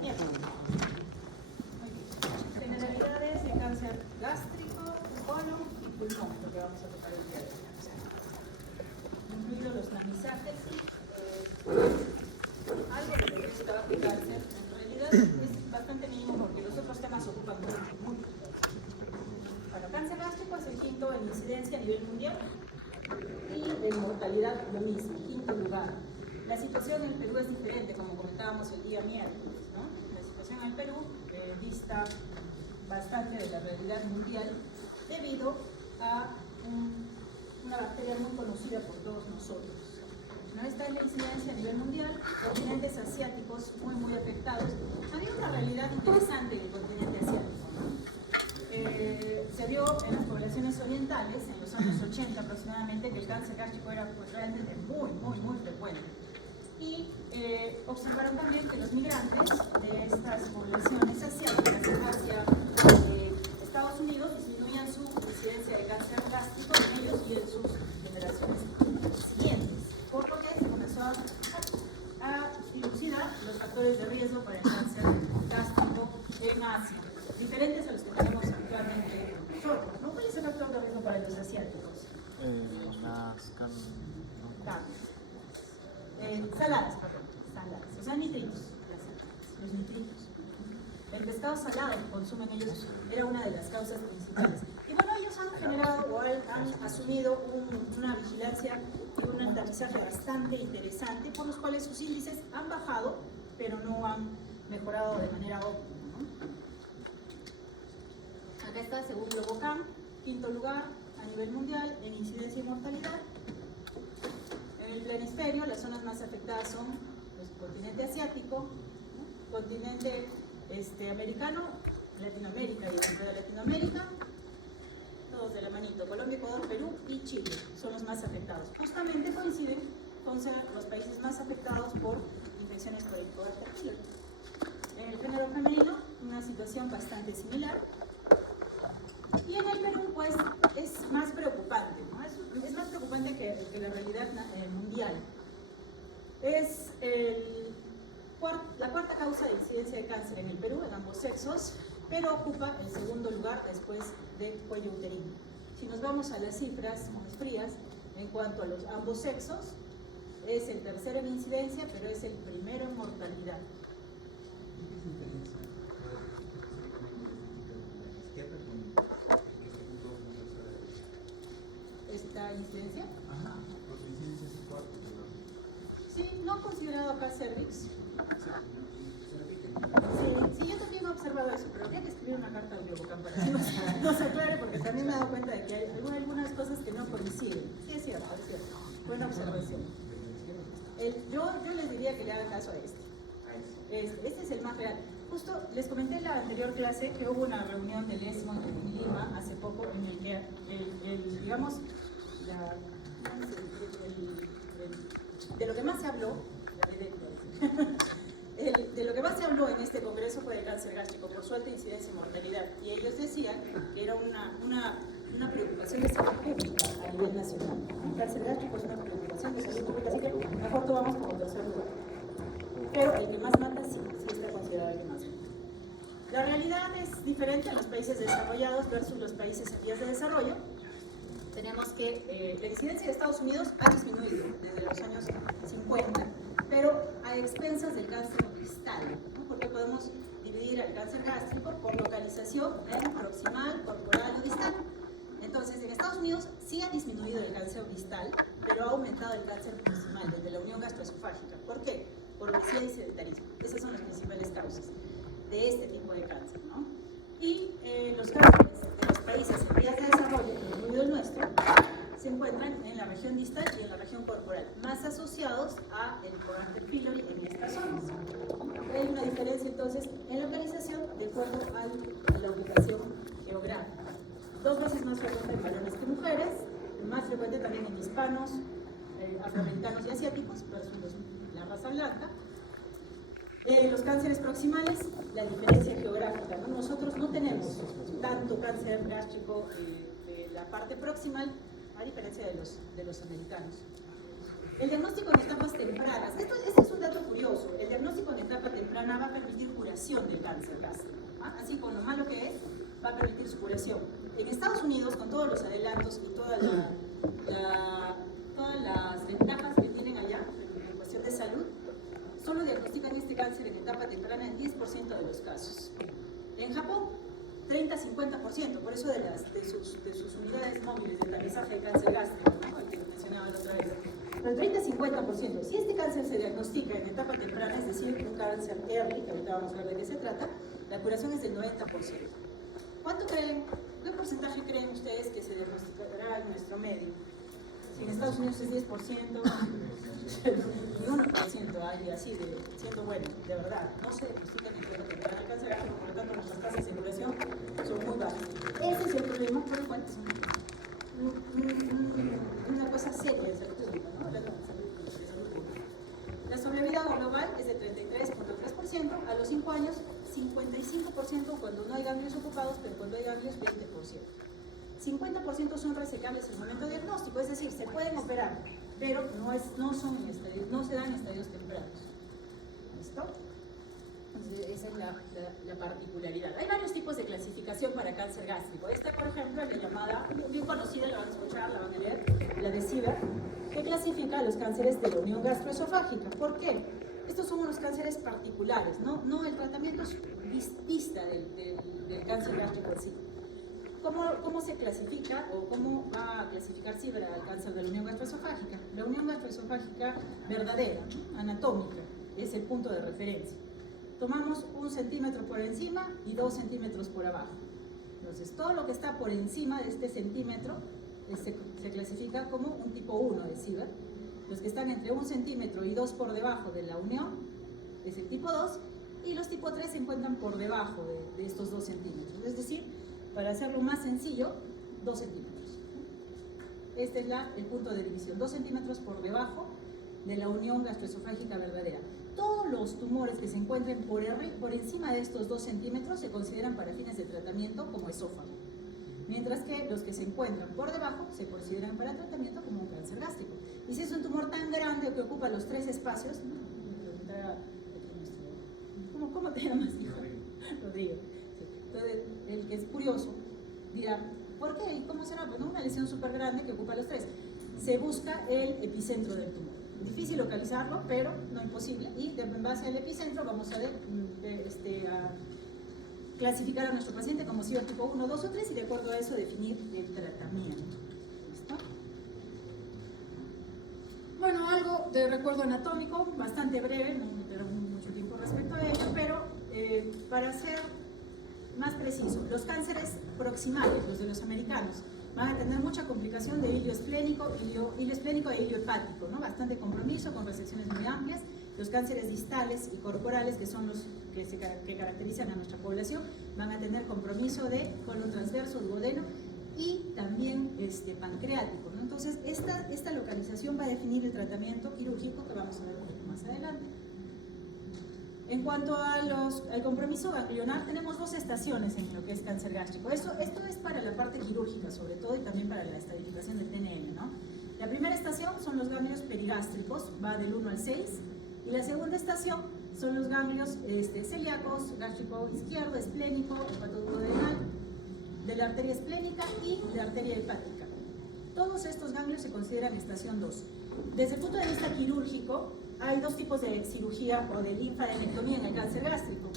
Bien. Generalidades de cáncer gástrico, colon y pulmón, lo que vamos a tocar el día de hoy. Incluidos los tamizajes y algo que le gusta cáncer. En realidad es bastante mínimo porque los otros temas ocupan mucho. Bueno, cáncer gástrico es el quinto en incidencia a nivel mundial y en mortalidad lo mismo, quinto lugar. La situación en el Perú es diferente, como comentábamos el día miércoles, ¿no? La situación en el Perú dista bastante de la realidad mundial debido a una bacteria muy conocida por todos nosotros. No está en la incidencia a nivel mundial, continentes asiáticos muy afectados. Había una realidad interesante en el continente asiático, ¿no? Se vio en las poblaciones orientales, en los años 80 aproximadamente, que el cáncer gástrico era realmente muy frecuente. Y observaron también que los migrantes de estas poblaciones asiáticas hacia Estados Unidos disminuían su incidencia de cáncer gástrico en ellos y en sus generaciones siguientes, por lo que se comenzó a dilucidar los factores de riesgo para el cáncer gástrico en Asia, diferentes a los que tenemos actualmente nosotros, ¿no? ¿Cuál es el factor de riesgo para los asiáticos? Las Carnes. Saladas, o sea, nitritos, los nitritos. El pescado salado que consumen ellos era una de las causas principales. Y bueno, ellos han generado o han asumido una vigilancia y un tamizaje bastante interesante, por los cuales sus índices han bajado, pero no han mejorado de manera óptima, ¿no? Acá está, según Globocam, quinto lugar a nivel mundial en incidencia y mortalidad. En el planisferio, las zonas más afectadas son el continente asiático, ¿no? Continente americano, Latinoamérica y dentro de Latinoamérica, todos de la manito, Colombia, Ecuador, Perú y Chile son los más afectados. Justamente coinciden con ser los países más afectados por infecciones por Helicobacter pylori. En el género femenino, una situación bastante similar. Y en el Perú, pues, es más preocupante, ¿no? Es más preocupante que la realidad mundial. Es la cuarta causa de incidencia de cáncer en el Perú, en ambos sexos, pero ocupa el segundo lugar después del cuello uterino. Si nos vamos a las cifras más frías, en cuanto a los ambos sexos, es el tercero en incidencia, pero es el primero en mortalidad. ¿Esta incidencia? Ajá, por su incidencia es el cuarto. Sí, no he considerado acá cervix. Sí, yo también he observado eso, pero habría que escribir una carta al Globocam para que nos aclare, porque también me he dado cuenta de que hay algunas cosas que no coinciden. Sí, es cierto, es cierto. Buena observación. Yo les diría que le hagan caso a este es el más real. Justo les comenté en la anterior clase que hubo una reunión del ESMO en Lima hace poco en el que de lo que más se habló, de lo que más se habló en este congreso fue de cáncer gástrico por su alta incidencia y mortalidad. Y ellos decían que era una preocupación de salud pública a nivel nacional. El cáncer gástrico es una preocupación de salud pública, así que mejor tomamos como tercer lugar. Pero el que más mata sí está considerado el que más mata. La realidad es diferente en los países desarrollados versus los países en vías de desarrollo. Tenemos que la incidencia de Estados Unidos ha disminuido desde los años 50, pero a expensas del cáncer distal, ¿no? Porque podemos dividir el cáncer gástrico por localización en proximal, corporal o distal. Entonces, en Estados Unidos sí ha disminuido el cáncer distal, pero ha aumentado el cáncer proximal desde la unión gastroesofágica. ¿Por qué? Por obesidad y sedentarismo. Esas son las principales causas de este tipo de cáncer, ¿no? Y los cánceres de los países en vías de desarrollo, incluido el nuestro, se encuentran en la región distal y en la región corporal, más asociados a Helicobacter pylori en estas zonas. Hay una diferencia entonces en localización de acuerdo a la ubicación geográfica. 2 veces más frecuente en varones que mujeres, más frecuente también en hispanos, afroamericanos y asiáticos, versus la raza blanca. Los cánceres proximales, la diferencia geográfica, ¿no? Nosotros no tenemos tanto cáncer gástrico de la parte proximal, a diferencia de los americanos. El diagnóstico en etapas tempranas. Este es un dato curioso. El diagnóstico en etapa temprana peruana va a permitir curación del cáncer gástrico. Así con lo malo que es, va a permitir su curación. En Estados Unidos, con todos los adelantos y todas las ventajas que tienen allá en cuestión de salud, solo diagnostican este cáncer en etapa temprana en 10% de los casos. En Japón, 30-50%, por eso de sus unidades móviles de tamizaje de cáncer gástrico, ¿no? El que mencionaba la otra vez. Pero el 30-50%, si este cáncer se diagnostica en etapa temprana, es decir, un cáncer early, que ahorita vamos a ver de qué se trata, la curación es del 90%. ¿Cuánto creen, qué porcentaje creen ustedes que se diagnosticará en nuestro medio? Si en Estados Unidos es 10%, y 1% hay así, siendo bueno, de verdad, no se diagnostica en etapa temprana el cáncer gástrico, por lo tanto nuestras tasas de curación son muy bajas. Ese es el problema, por lo cual es una cosa seria de salud pública, ¿no? Hablando de salud pública. La sobrevida global es de 33.3%, a los 5 años 55% cuando no hay ganglios ocupados, pero cuando hay ganglios 20%. 50% son resecables en el momento diagnóstico, es decir, se pueden operar, pero no se dan en estadios tempranos. ¿Listo? Entonces, esa es la particularidad. Hay varios tipos de clasificación para cáncer gástrico. Esta, por ejemplo, es la llamada, bien conocida, la van a escuchar, la van a leer, la de Sieber, que clasifica los cánceres de la unión gastroesofágica. ¿Por qué? Estos son unos cánceres particulares, ¿no? El tratamiento es dista del cáncer gástrico en sí. ¿Cómo se clasifica o cómo va a clasificar Sieber al cáncer de la unión gastroesofágica? La unión gastroesofágica verdadera, ¿no? Anatómica, es el punto de referencia. Tomamos 1 centímetro por encima y 2 centímetros por abajo. Entonces, todo lo que está por encima de este centímetro se clasifica como un tipo 1 de Sieber. Los que están entre 1 centímetro y 2 por debajo de la unión es el tipo 2, y los tipo 3 se encuentran por debajo de estos 2 centímetros. Es decir, para hacerlo más sencillo, 2 centímetros. Este es el punto de división, 2 centímetros por debajo de la unión gastroesofágica verdadera. Todos los tumores que se encuentren por encima de estos 2 centímetros se consideran para fines de tratamiento como esófago, mientras que los que se encuentran por debajo se consideran para tratamiento como un cáncer gástrico. Y si es un tumor tan grande que ocupa los 3 espacios, ¿cómo te llamas, hijo? Rodrigo. Entonces, el que es curioso dirá, ¿por qué? ¿Y cómo será? Pues no, una lesión súper grande que ocupa los 3. Se busca el epicentro del tumor. Difícil localizarlo, pero no imposible. Y en base al epicentro vamos a clasificar a nuestro paciente como Sieber tipo 1, 2 o 3 y de acuerdo a eso definir el tratamiento. ¿Listo? Bueno, algo de recuerdo anatómico, bastante breve, no tenemos mucho tiempo respecto a ello, pero para ser más preciso, los cánceres proximales, los de los americanos, van a tener mucha complicación de hilio esplénico e hilio hepático, ¿no? Bastante compromiso con resecciones muy amplias. Los cánceres distales y corporales, que son los que caracterizan a nuestra población, van a tener compromiso de colon transverso, duodeno y también pancreático, ¿no? Entonces, esta localización va a definir el tratamiento quirúrgico que vamos a ver un poco más adelante. En cuanto al compromiso ganglionar, tenemos 2 estaciones en lo que es cáncer gástrico. Esto es para la parte quirúrgica, sobre todo, y también para la estabilización del TNM, ¿no? La primera estación son los ganglios perigástricos, va del 1 al 6, y la segunda estación son los ganglios celíacos, gástrico izquierdo, esplénico, hepatoduodenal, de la arteria esplénica y de la arteria hepática. Todos estos ganglios se consideran estación 2. Desde el punto de vista quirúrgico, hay 2 tipos de cirugía o de linfadenectomía en el cáncer gástrico.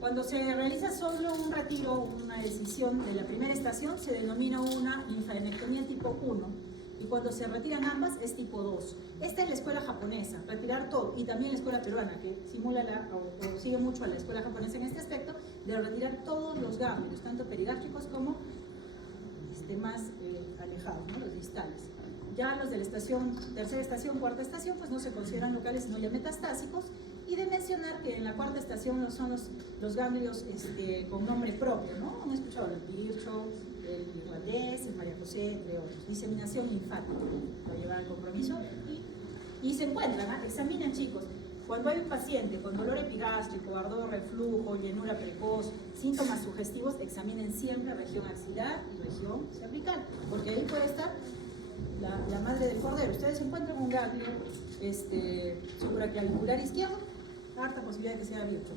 Cuando se realiza solo un retiro, una decisión de la primera estación, se denomina una linfadenectomía tipo 1. Y cuando se retiran ambas, es tipo 2. Esta es la escuela japonesa, retirar todo, y también la escuela peruana, que simula o sigue mucho a la escuela japonesa en este aspecto, de retirar todos los ganglios, tanto perigástricos como más alejados, ¿no? Los distales. Ya los de la tercera estación, cuarta estación, pues no se consideran locales, sino ya metastásicos. Y de mencionar que en la cuarta estación no son los ganglios con nombre propio, ¿no? Han escuchado el Virchow, el irlandés, el María José, entre otros. Diseminación linfática, para llevar al compromiso. Y se encuentran, examinen, chicos, cuando hay un paciente con dolor epigástrico, ardor, reflujo, llenura precoz, síntomas sugestivos, examinen siempre región axilar y región cervical, porque ahí puede estar la madre del cordero. Ustedes encuentran un ganglio supraclavicular izquierdo, harta posibilidad de que sea abierto.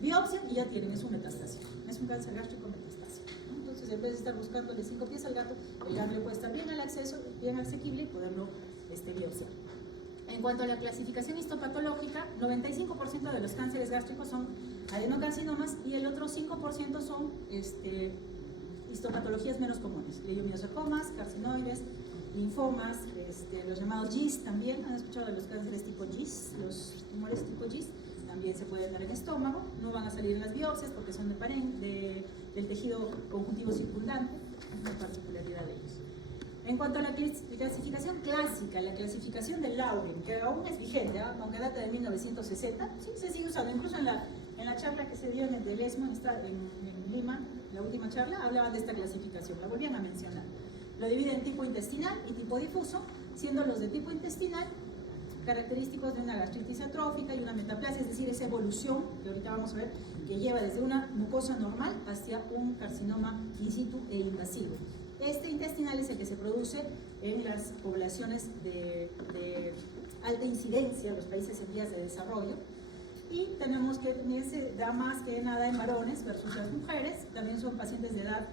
Biopsia y ya tienen, es un metastasio, es un cáncer gástrico metastasio, ¿no? Entonces, en vez de estar buscándole 5 pies al gato, el ganglio puede estar bien al acceso, bien asequible y poderlo biopsiar. En cuanto a la clasificación histopatológica, 95% de los cánceres gástricos son adenocarcinomas y el otro 5% son histopatologías menos comunes, leiomyosarcomas, carcinoides, linfomas, los llamados GIST también. ¿Han escuchado de los cánceres tipo GIST? Los tumores tipo GIST también se pueden dar en estómago, no van a salir en las biopsias porque son del tejido conjuntivo circundante, es una particularidad de ellos. En cuanto a la clasificación clásica, la clasificación de Lauren, que aún es vigente, aunque data de 1960, sí se sigue usando, incluso en la charla que se dio en el del ESMO en Lima, la última charla, hablaban de esta clasificación, la volvían a mencionar. Lo dividen en tipo intestinal y tipo difuso, siendo los de tipo intestinal característicos de una gastritis atrófica y una metaplasia, es decir, esa evolución que ahorita vamos a ver, que lleva desde una mucosa normal hacia un carcinoma in situ e invasivo. Este intestinal es el que se produce en las poblaciones de alta incidencia, los países en vías de desarrollo, y tenemos que se da más que nada en varones versus las mujeres, también son pacientes de edad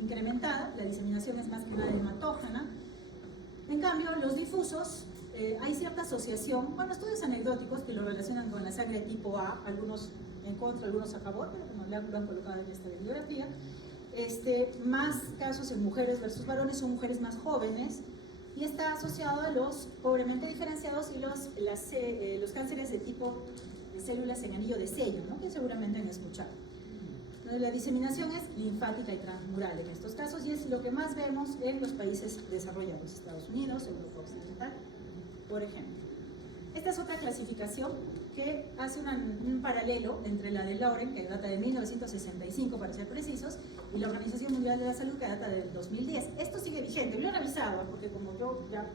incrementada, la diseminación es más que nada hematógena. En cambio, los difusos, hay cierta asociación, bueno, estudios anecdóticos que lo relacionan con la sangre tipo A, algunos en contra, algunos a favor, pero como lo han colocado en esta bibliografía. Más casos en mujeres versus varones, son mujeres más jóvenes, y está asociado a los pobremente diferenciados y los cánceres de tipo de células en anillo de sello, ¿no? Que seguramente han escuchado. La diseminación es linfática y transmural en estos casos, y es lo que más vemos en los países desarrollados, Estados Unidos, Europa Occidental, por ejemplo. Esta es otra clasificación que hace un paralelo entre la de Lauren, que data de 1965 para ser precisos, y la Organización Mundial de la Salud, que data del 2010. Esto sigue vigente, lo he revisado, porque como yo ya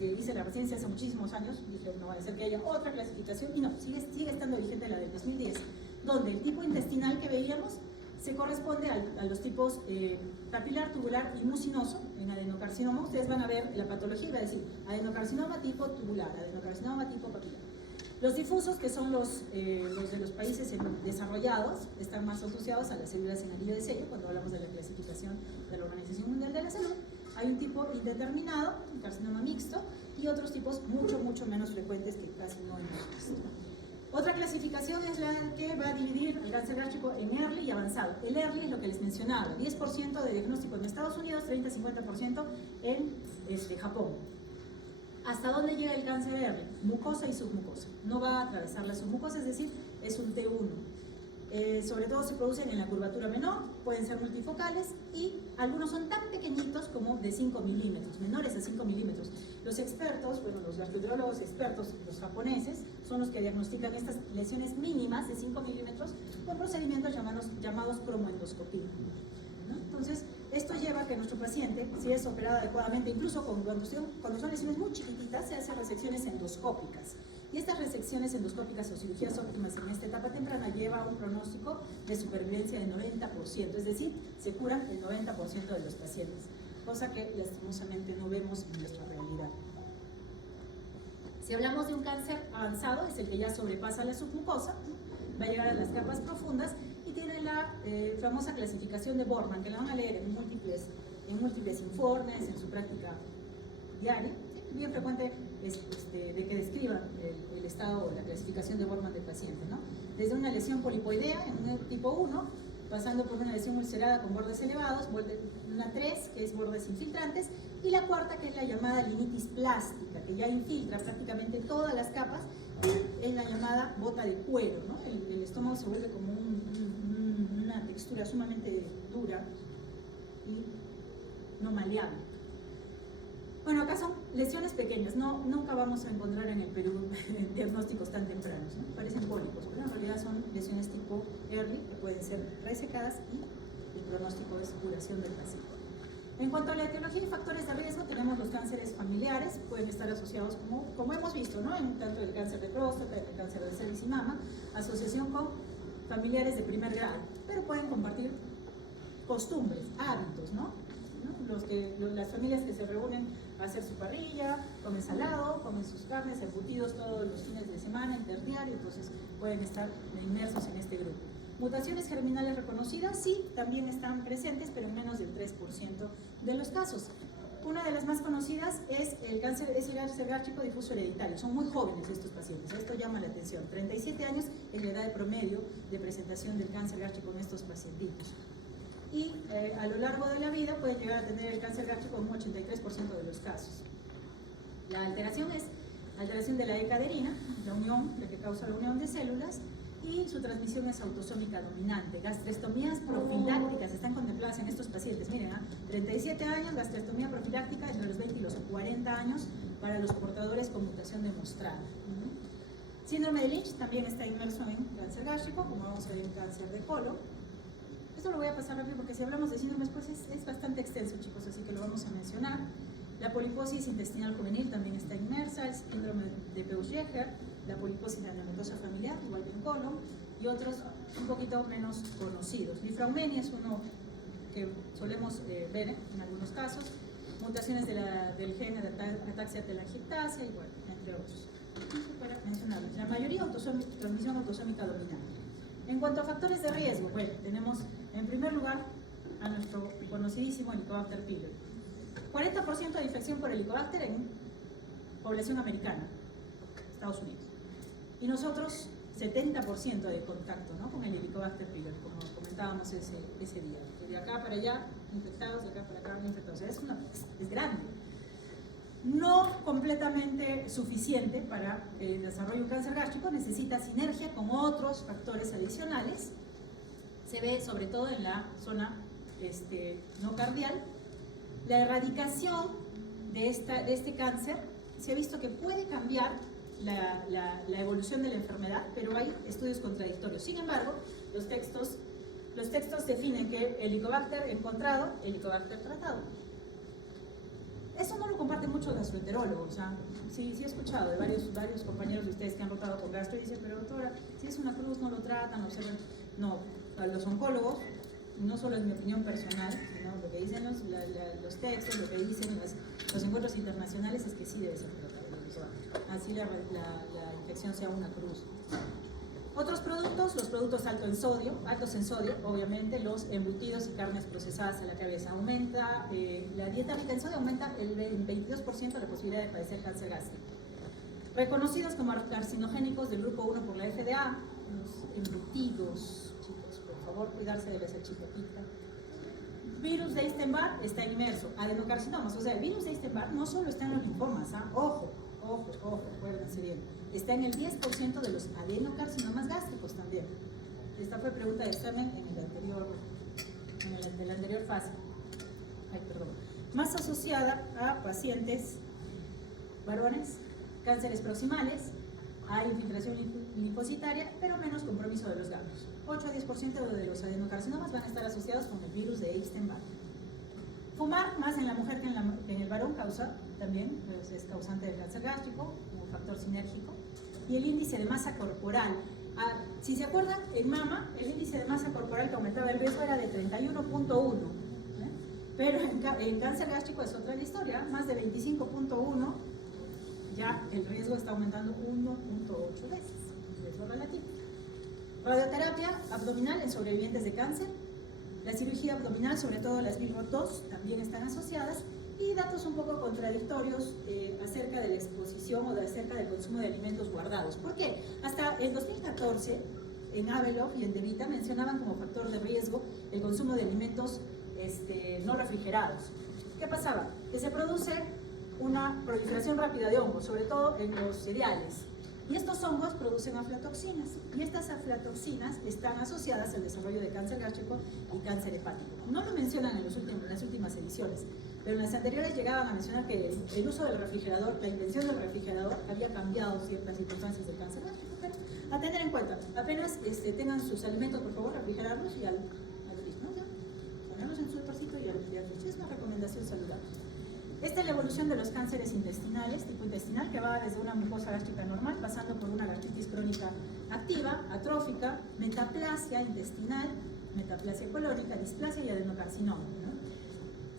hice la residencia hace muchísimos años, dije, no va a ser que haya otra clasificación, y no, sigue estando vigente la del 2010, donde el tipo intestinal que veíamos se corresponde a los tipos papilar, tubular y mucinoso. En adenocarcinoma ustedes van a ver la patología y va a decir adenocarcinoma tipo tubular, adenocarcinoma tipo papilar. Los difusos, que son los de los países desarrollados, están más asociados a las células en anillo de sello, cuando hablamos de la clasificación de la Organización Mundial de la Salud. Hay un tipo indeterminado, un carcinoma mixto, y otros tipos mucho menos frecuentes que casi no hemos visto. Otra clasificación es la que va a dividir el cáncer gástrico en early y avanzado. El early es lo que les mencionaba, 10% de diagnóstico en Estados Unidos, 30-50% en Japón. ¿Hasta dónde llega el cáncer early? Mucosa y submucosa. No va a atravesar la submucosa, es decir, es un T1. Sobre todo se producen en la curvatura menor, pueden ser multifocales y algunos son tan pequeñitos como de 5 milímetros, menores a 5 milímetros. Los expertos, bueno, los gastroenterólogos expertos, los japoneses, son los que diagnostican estas lesiones mínimas de 5 milímetros con procedimientos llamados cromoendoscopía, ¿no? Entonces, esto lleva a que nuestro paciente, si es operado adecuadamente, incluso cuando son lesiones muy chiquititas, se hacen resecciones endoscópicas. Y estas resecciones endoscópicas o cirugías óptimas en esta etapa temprana lleva a un pronóstico de supervivencia de 90%, es decir, se curan el 90% de los pacientes, cosa que lastimosamente no vemos en nuestra realidad. Si hablamos de un cáncer avanzado, es el que ya sobrepasa la submucosa, ¿no? Va a llegar a las capas profundas y tiene la famosa clasificación de Borman, que la van a leer en múltiples informes, en su práctica diaria. ¿Sí? Bien frecuente de que describan el estado o la clasificación de Borman del paciente, ¿no? Desde una lesión polipoidea en un tipo 1, pasando por una lesión ulcerada con bordes elevados, una 3, que es bordes infiltrantes, y la cuarta, que es la llamada linitis plástica, que ya infiltra prácticamente todas las capas, y es la llamada bota de cuero, ¿no? El estómago se vuelve como una textura sumamente dura y no maleable. Bueno, acá son lesiones pequeñas, nunca vamos a encontrar en el Perú diagnósticos tan tempranos, ¿no? Parecen pólipos, pero en realidad son lesiones tipo early, que pueden ser resecadas, y el pronóstico es curación del paciente. En cuanto a la etiología y factores de riesgo, tenemos los cánceres familiares, pueden estar asociados, como hemos visto, ¿no? En tanto el cáncer de próstata, el cáncer de cervix y mama, asociación con familiares de primer grado, pero pueden compartir costumbres, hábitos, ¿no? Las familias que se reúnen a hacer su parrilla, comen salado, comen sus carnes, embutidos todos los fines de semana, interdiario, entonces pueden estar inmersos en este grupo. Mutaciones germinales reconocidas, sí, también están presentes, pero en menos del 3% de los casos. Una de las más conocidas es el cáncer gástrico difuso hereditario. Son muy jóvenes estos pacientes, esto llama la atención. 37 años es la edad promedio de presentación del cáncer gástrico en estos pacientitos. Y a lo largo de la vida pueden llegar a tener el cáncer gástrico en un 83% de los casos. La alteración es alteración de la E-caderina, la que causa la unión de células, y su transmisión es autosómica dominante. Gastrectomías profilácticas están contempladas en estos pacientes. Miren, 37 años, gastrectomía profiláctica entre los 20 y los 40 años para los portadores con mutación demostrada. Síndrome de Lynch también está inmerso en cáncer gástrico, como vamos a ver en cáncer de colon. Esto lo voy a pasar rápido porque si hablamos de síndromes pues es bastante extenso, chicos, así que lo vamos a mencionar. La poliposis intestinal juvenil también está inmersa, el síndrome de Peutz-Jeghers, la poliposis anematosa familiar, igual que en colon, y otros un poquito menos conocidos. Difraumenia es uno que solemos ver en algunos casos, mutaciones del gen de ataxia telangiectasia, igual, entre otros. Para mencionarlos. La mayoría transmisión autosómica dominante. En cuanto a factores de riesgo, bueno, tenemos en primer lugar a nuestro conocidísimo Helicobacter pylori. 40% de infección por Helicobacter en población americana, Estados Unidos. Y nosotros, 70% de contacto, ¿no?, con el Helicobacter pylori, como comentábamos ese día. Que de acá para allá, infectados, de acá para acá, infectados. O sea, es grande. No completamente suficiente para el desarrollo de un cáncer gástrico, necesita sinergia con otros factores adicionales. Se ve sobre todo en la zona no cardial. La erradicación de este cáncer se ha visto que puede cambiar la evolución de la enfermedad, pero hay estudios contradictorios. Sin embargo, los textos definen que Helicobacter encontrado, Helicobacter tratado. Eso no lo comparten muchos gastroenterólogos. Sí he escuchado de varios compañeros de ustedes que han rotado con gastro y dicen, pero doctora, si es una cruz no lo tratan, observan. No, a los oncólogos, no solo es mi opinión personal, sino lo que dicen los textos, lo que dicen los encuentros internacionales es que sí debe ser tratado. Así la infección sea una cruz. Otros productos, los productos altos en sodio, obviamente, los embutidos y carnes procesadas a la cabeza. Aumenta, la dieta rica en sodio aumenta el 22% la posibilidad de padecer cáncer gástrico. Reconocidos como carcinogénicos del grupo 1 por la FDA, los embutidos, chicos, por favor, cuidarse de la salchipapita. Virus de Epstein-Barr está inmerso. Adenocarcinomas, o sea, el virus de Epstein-Barr no solo está en los linfomas, ojo, acuérdense bien. Está en el 10% de los adenocarcinomas gástricos también. Esta fue pregunta de examen en la anterior fase. Más asociada a pacientes varones, cánceres proximales, hay infiltración linfocitaria, pero menos compromiso de los ganglios. 8 a 10% de los adenocarcinomas van a estar asociados con el virus de Epstein-Barr. Fumar, más en la mujer que en el varón, también es causante del cáncer gástrico, como factor sinérgico. Y el índice de masa corporal. Si se acuerdan, en mama, el índice de masa corporal que aumentaba el riesgo era de 31.1. Pero en cáncer gástrico es otra la historia, más de 25.1, ya el riesgo está aumentando 1.8 veces, riesgo relativo. Radioterapia abdominal en sobrevivientes de cáncer. La cirugía abdominal, sobre todo las BILROT2, también están asociadas, y datos un poco contradictorios acerca de la exposición o acerca del consumo de alimentos guardados. ¿Por qué? Hasta el 2014, en Abeloff y en DeVita mencionaban como factor de riesgo el consumo de alimentos no refrigerados. ¿Qué pasaba? Que se produce una proliferación rápida de hongos, sobre todo en los cereales. Y estos hongos producen aflatoxinas, y estas aflatoxinas están asociadas al desarrollo de cáncer gástrico y cáncer hepático. No lo mencionan en las últimas ediciones, pero en las anteriores llegaban a mencionar que el uso del refrigerador, la invención del refrigerador, había cambiado ciertas circunstancias del cáncer gástrico. Pero a tener en cuenta, apenas tengan sus alimentos, por favor, refrigerarlos y al frizz, ¿no? Ponerlos en su depósito y al frizz. Es una recomendación saludable. Esta es la evolución de los cánceres intestinales, tipo intestinal, que va desde una mucosa gástrica normal, pasando por una gastritis crónica activa, atrófica, metaplasia intestinal, metaplasia colónica, displasia y adenocarcinoma, ¿no?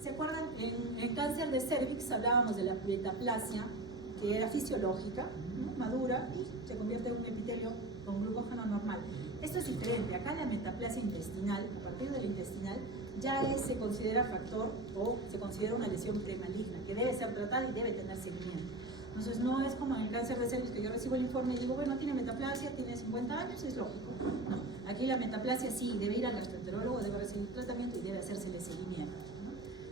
¿Se acuerdan? En cáncer de cervix hablábamos de la metaplasia, que era fisiológica, ¿no? Madura, y se convierte en un epitelio con glucógeno normal. Esto es diferente. Acá la metaplasia intestinal, a partir de la intestinal, ya se considera factor o se considera una lesión premaligna, que debe ser tratada y debe tener seguimiento. Entonces no es como en el cáncer de cervix que yo recibo el informe y digo, bueno, tiene metaplasia, tiene 50 años, es lógico. No, aquí la metaplasia sí, debe ir al gastroenterólogo, debe recibir tratamiento y debe hacérsele seguimiento.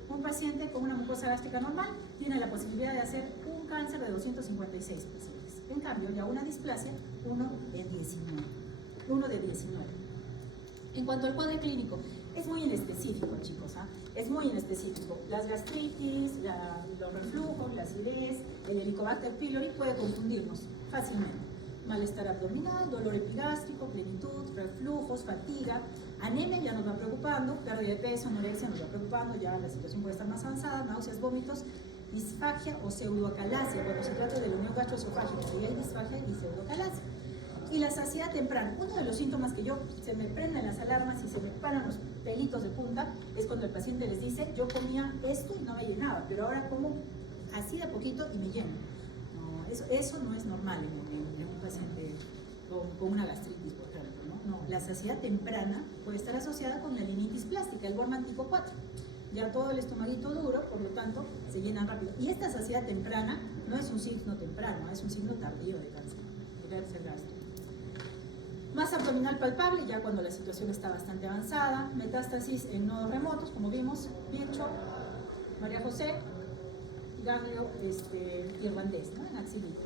Un paciente con una mucosa gástrica normal tiene la posibilidad de hacer un cáncer de 256 pacientes. En cambio, ya una displasia, uno de 19. En cuanto al cuadro clínico, es muy inespecífico, chicos, ¿ah? Es muy inespecífico. Las gastritis, los reflujos, la acidez, el Helicobacter pylori puede confundirnos fácilmente. Malestar abdominal, dolor epigástrico, plenitud, reflujos, fatiga, anemia ya nos va preocupando, pérdida de peso, anorexia nos va preocupando, ya la situación puede estar más avanzada, náuseas, vómitos, disfagia o pseudoacalasia, cuando se trata de la unión gastroesofágica, ahí hay disfagia y pseudoacalasia. Y la saciedad temprana, uno de los síntomas que se me prenden las alarmas y se me paran los pelitos de punta, es cuando el paciente les dice, yo comía esto y no me llenaba, pero ahora como así de poquito y me lleno. No, eso no es normal en un paciente con una gastritis, por ejemplo, ¿no? La saciedad temprana puede estar asociada con la linitis plástica, el Bormann tipo 4. Ya todo el estomaguito duro, por lo tanto, se llenan rápido. Y esta saciedad temprana no es un signo temprano, es un signo tardío de cáncer gástrico. Masa abdominal palpable, ya cuando la situación está bastante avanzada. Metástasis en nodos remotos, como vimos, Virchow, María José, ganglio irlandés, ¿no? En axilita.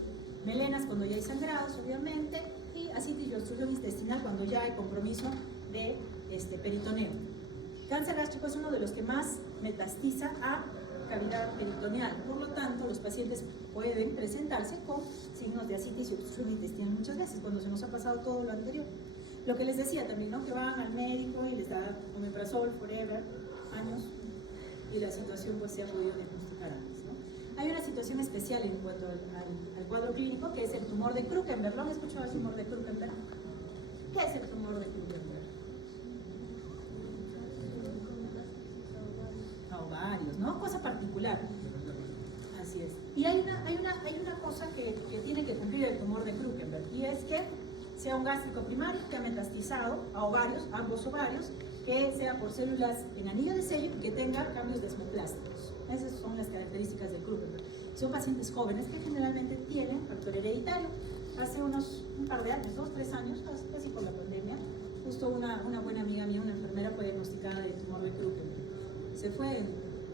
Melenas cuando ya hay sangrados, obviamente, y asitis y obstrucción intestinal cuando ya hay compromiso de peritoneo. Cáncer gástrico es uno de los que más metastiza a cavidad peritoneal, por lo tanto los pacientes pueden presentarse con signos de asitis y obstrucción intestinal muchas veces cuando se nos ha pasado todo lo anterior. Lo que les decía también, ¿no? Que van al médico y les da omeprazol forever, años, y la situación pues se ha podido diagnosticar antes, ¿no? Hay una situación especial en cuanto al cuadro clínico, que es el tumor de Krukenberg. ¿Lo han escuchado el tumor de Krukenberg? ¿Qué es el tumor de Krukenberg? Ovarios, ¿no? Cosa particular. Así es. Y hay una cosa que tiene que cumplir el tumor de Krukenberg, y es que sea un gástrico primario que ha metastizado a ovarios, ambos ovarios, que sea por células en anillo de sello y que tenga cambios desmoplásticos. Esas son las características del Krukenberg. Son pacientes jóvenes que generalmente tienen factor hereditario. Hace un par de años, 2, 3 años, casi por la pandemia, justo una buena amiga mía, una enfermera, fue diagnosticada de tumor de Krukenberg. Se fue en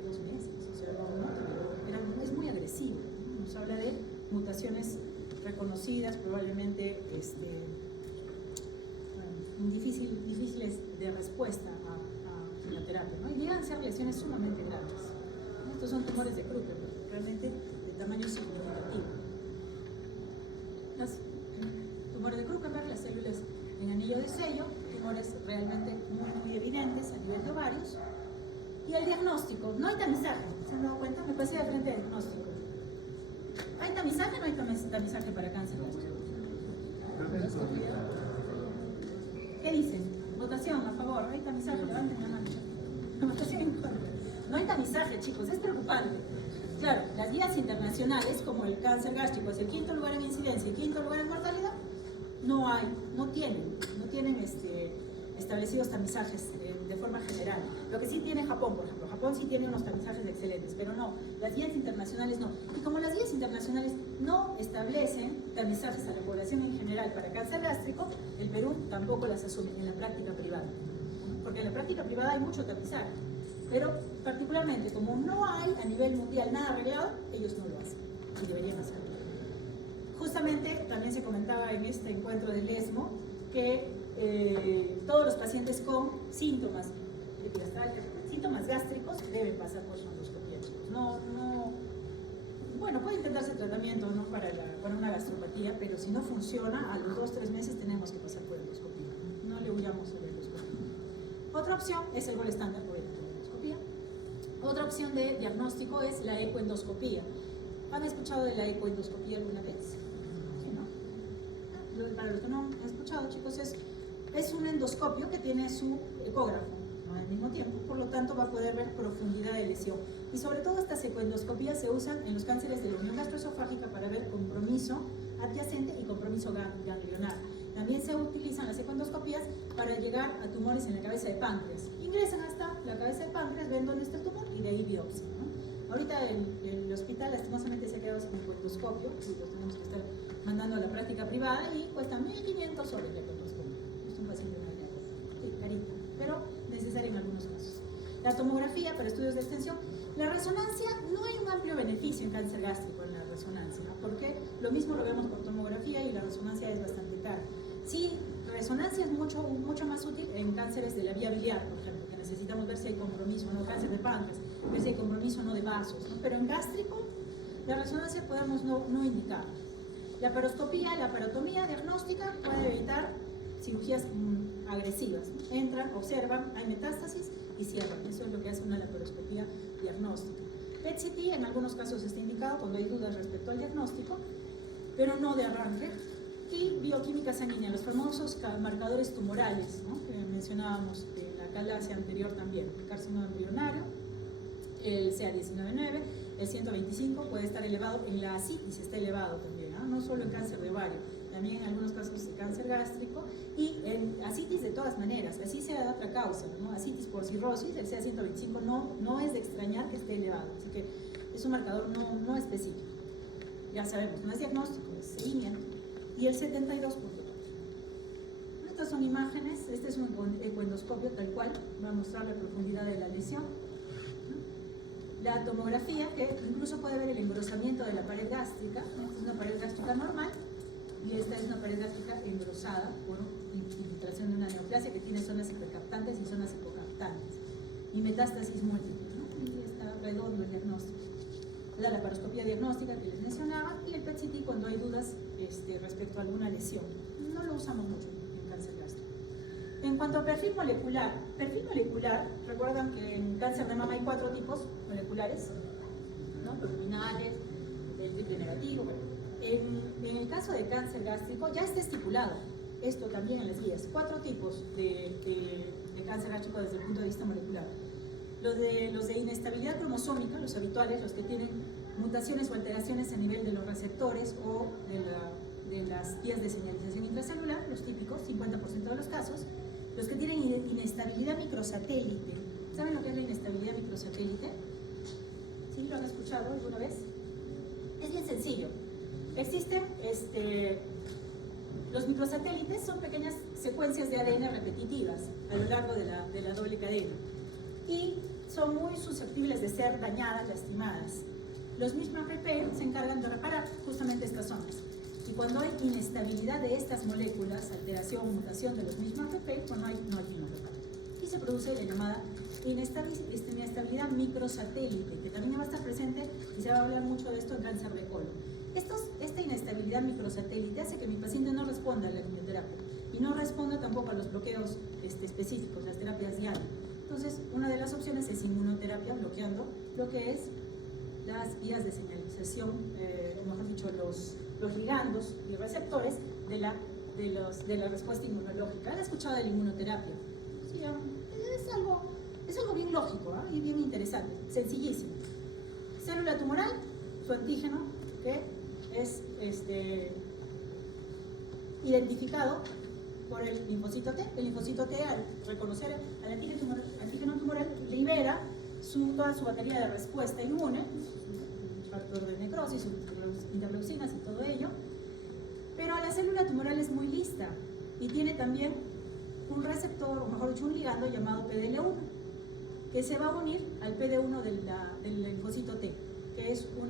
2 meses, o sea, es muy agresivo. Nos habla de mutaciones reconocidas, probablemente difíciles de respuesta a la terapia, ¿no? Y llegan a ser lesiones sumamente graves. Estos son tumores de Krukenberg, realmente de tamaño significativo. Los tumores de Krukenberg, las células en anillo de sello, tumores realmente muy evidentes a nivel de ovarios. Y el diagnóstico, no hay tamizaje, ¿se han dado cuenta? Me pasé de frente al diagnóstico. ¿Hay tamizaje o no hay tamizaje para cáncer gástrico? ¿Qué dicen? Votación a favor, ¿hay tamizaje? Levanten la mano. Votación en contra. No hay tamizaje, chicos, es preocupante. Claro, las guías internacionales, como el cáncer gástrico es el 5º lugar en incidencia y 5º lugar en mortalidad, no tienen establecidos tamizajes de forma general. Lo que sí tiene Japón, por ejemplo. Japón sí tiene unos tamizajes excelentes, pero no, las guías internacionales no. Y como las guías internacionales no establecen tamizajes a la población en general para cáncer gástrico, el Perú tampoco las asume en la práctica privada. Porque en la práctica privada hay mucho tamizaje, pero particularmente como no hay a nivel mundial nada arreglado, ellos no lo hacen y deberían hacerlo. Justamente también se comentaba en este encuentro del ESMO que todos los pacientes con síntomas gástricos deben pasar por su endoscopía, chicos. Bueno, puede intentarse tratamiento, ¿no? para una gastropatía, pero si no funciona, a los 2-3 meses tenemos que pasar por endoscopía. No le huyamos a la endoscopía. Otra opción es el gol estándar por endoscopía. Otra opción de diagnóstico es la ecoendoscopía. ¿Han escuchado de la ecoendoscopía alguna vez? ¿Sí, no? Para los que no han escuchado, chicos, es un endoscopio que tiene su ecógrafo, ¿no? al mismo tiempo, por lo tanto va a poder ver profundidad de lesión. Y sobre todo estas secuendoscopías se usan en los cánceres de la unión gastroesofágica para ver compromiso adyacente y compromiso ganglionar. También se utilizan las secuendoscopías para llegar a tumores en la cabeza de páncreas. Ingresan hasta la cabeza de páncreas, ven dónde está el tumor y de ahí biopsia, ¿no? Ahorita el hospital lastimosamente se ha quedado sin un cuendoscopio y lo tenemos que estar mandando a la práctica privada y cuesta 1.500 soles el cuendoscopio. Es un paciente sí, carita, pero necesaria en algunos casos. La tomografía para estudios de extensión. La resonancia, no hay un amplio beneficio en cáncer gástrico en la resonancia, ¿no? Porque lo mismo lo vemos por tomografía y la resonancia es bastante cara. Sí, resonancia es mucho más útil en cánceres de la vía biliar, por ejemplo, que necesitamos ver si hay compromiso o no, cáncer de páncreas, ver si hay compromiso o no de vasos, ¿no? Pero en gástrico, la resonancia podemos no indicar. La paroscopía, la parotomía diagnóstica puede evitar cirugías agresivas. Entran, observan, hay metástasis y cierran. Eso es lo que hace una laparoscopía diagnóstica. PET-CT en algunos casos está indicado cuando hay dudas respecto al diagnóstico, pero no de arranque. Y bioquímica sanguínea, los famosos marcadores tumorales, ¿no? Que mencionábamos en la clase anterior también. El carcinoma embrionario, el CA19-9, el 125 puede estar elevado en la asitis, está elevado también, ¿no? No solo en cáncer de ovario, también en algunos casos de cáncer gástrico y en asitis de todas maneras, así sea de otra causa, ¿no? Asitis por cirrosis, el CA125 no es de extrañar que esté elevado, así que es un marcador no específico. Ya sabemos, no es diagnóstico, es seguimiento. Y el 72%. Estas son imágenes, este es un ecoendoscopio tal cual, va a mostrar la profundidad de la lesión. La tomografía, que incluso puede ver el engrosamiento de la pared gástrica. Esta es una pared gástrica normal y esta es una pared gástrica engrosada por infiltración de una neoplasia que tiene zonas hipercaptantes y zonas hipocaptantes y metástasis múltiples, ¿no? Y está redondo el diagnóstico. La laparoscopía diagnóstica que les mencionaba y el PET-CT cuando hay dudas respecto a alguna lesión. No lo usamos mucho en cáncer gástrico. En cuanto a perfil molecular, recuerdan que en cáncer de mama hay 4 tipos moleculares, ¿no? Luminales, el triple negativo. Bueno. En el caso de cáncer gástrico ya está estipulado, esto también en las guías, 4 tipos de cáncer gástrico desde el punto de vista molecular. Los de inestabilidad cromosómica, los habituales, los que tienen mutaciones o alteraciones a nivel de los receptores o de las vías de señalización intracelular, los típicos, 50% de los casos. Los que tienen inestabilidad microsatélite. ¿Saben lo que es la inestabilidad microsatélite? ¿Sí? ¿Lo han escuchado alguna vez? Es bien sencillo. Existen los microsatélites, son pequeñas secuencias de ADN repetitivas a lo largo de la doble cadena y son muy susceptibles de ser dañadas, lastimadas. Los mismos RP se encargan de reparar justamente estas zonas. Y cuando hay inestabilidad de estas moléculas, alteración o mutación de los mismos RP, pues no hay quien repara. Y se produce la llamada inestabilidad microsatélite, que también va a estar presente y se va a hablar mucho de esto en cáncer de colon. Esta inestabilidad microsatélite hace que mi paciente no responda a la quimioterapia y no responda tampoco a los bloqueos específicos, las terapias diarias. Entonces, una de las opciones es inmunoterapia, bloqueando lo que es las vías de señalización, o mejor dicho, los ligandos y receptores de la respuesta inmunológica. ¿Han escuchado de la inmunoterapia? Sí, es algo bien lógico, ¿eh? Y bien interesante, sencillísimo. Célula tumoral, su antígeno, que es identificado por el linfocito T. El linfocito T, al reconocer al antígeno tumoral, libera toda su batería de respuesta inmune, factor de necrosis, interleucinas y todo ello, pero la célula tumoral es muy lista y tiene también un receptor, o mejor dicho, un ligando llamado PDL1, que se va a unir al PD1 del linfocito T, que es un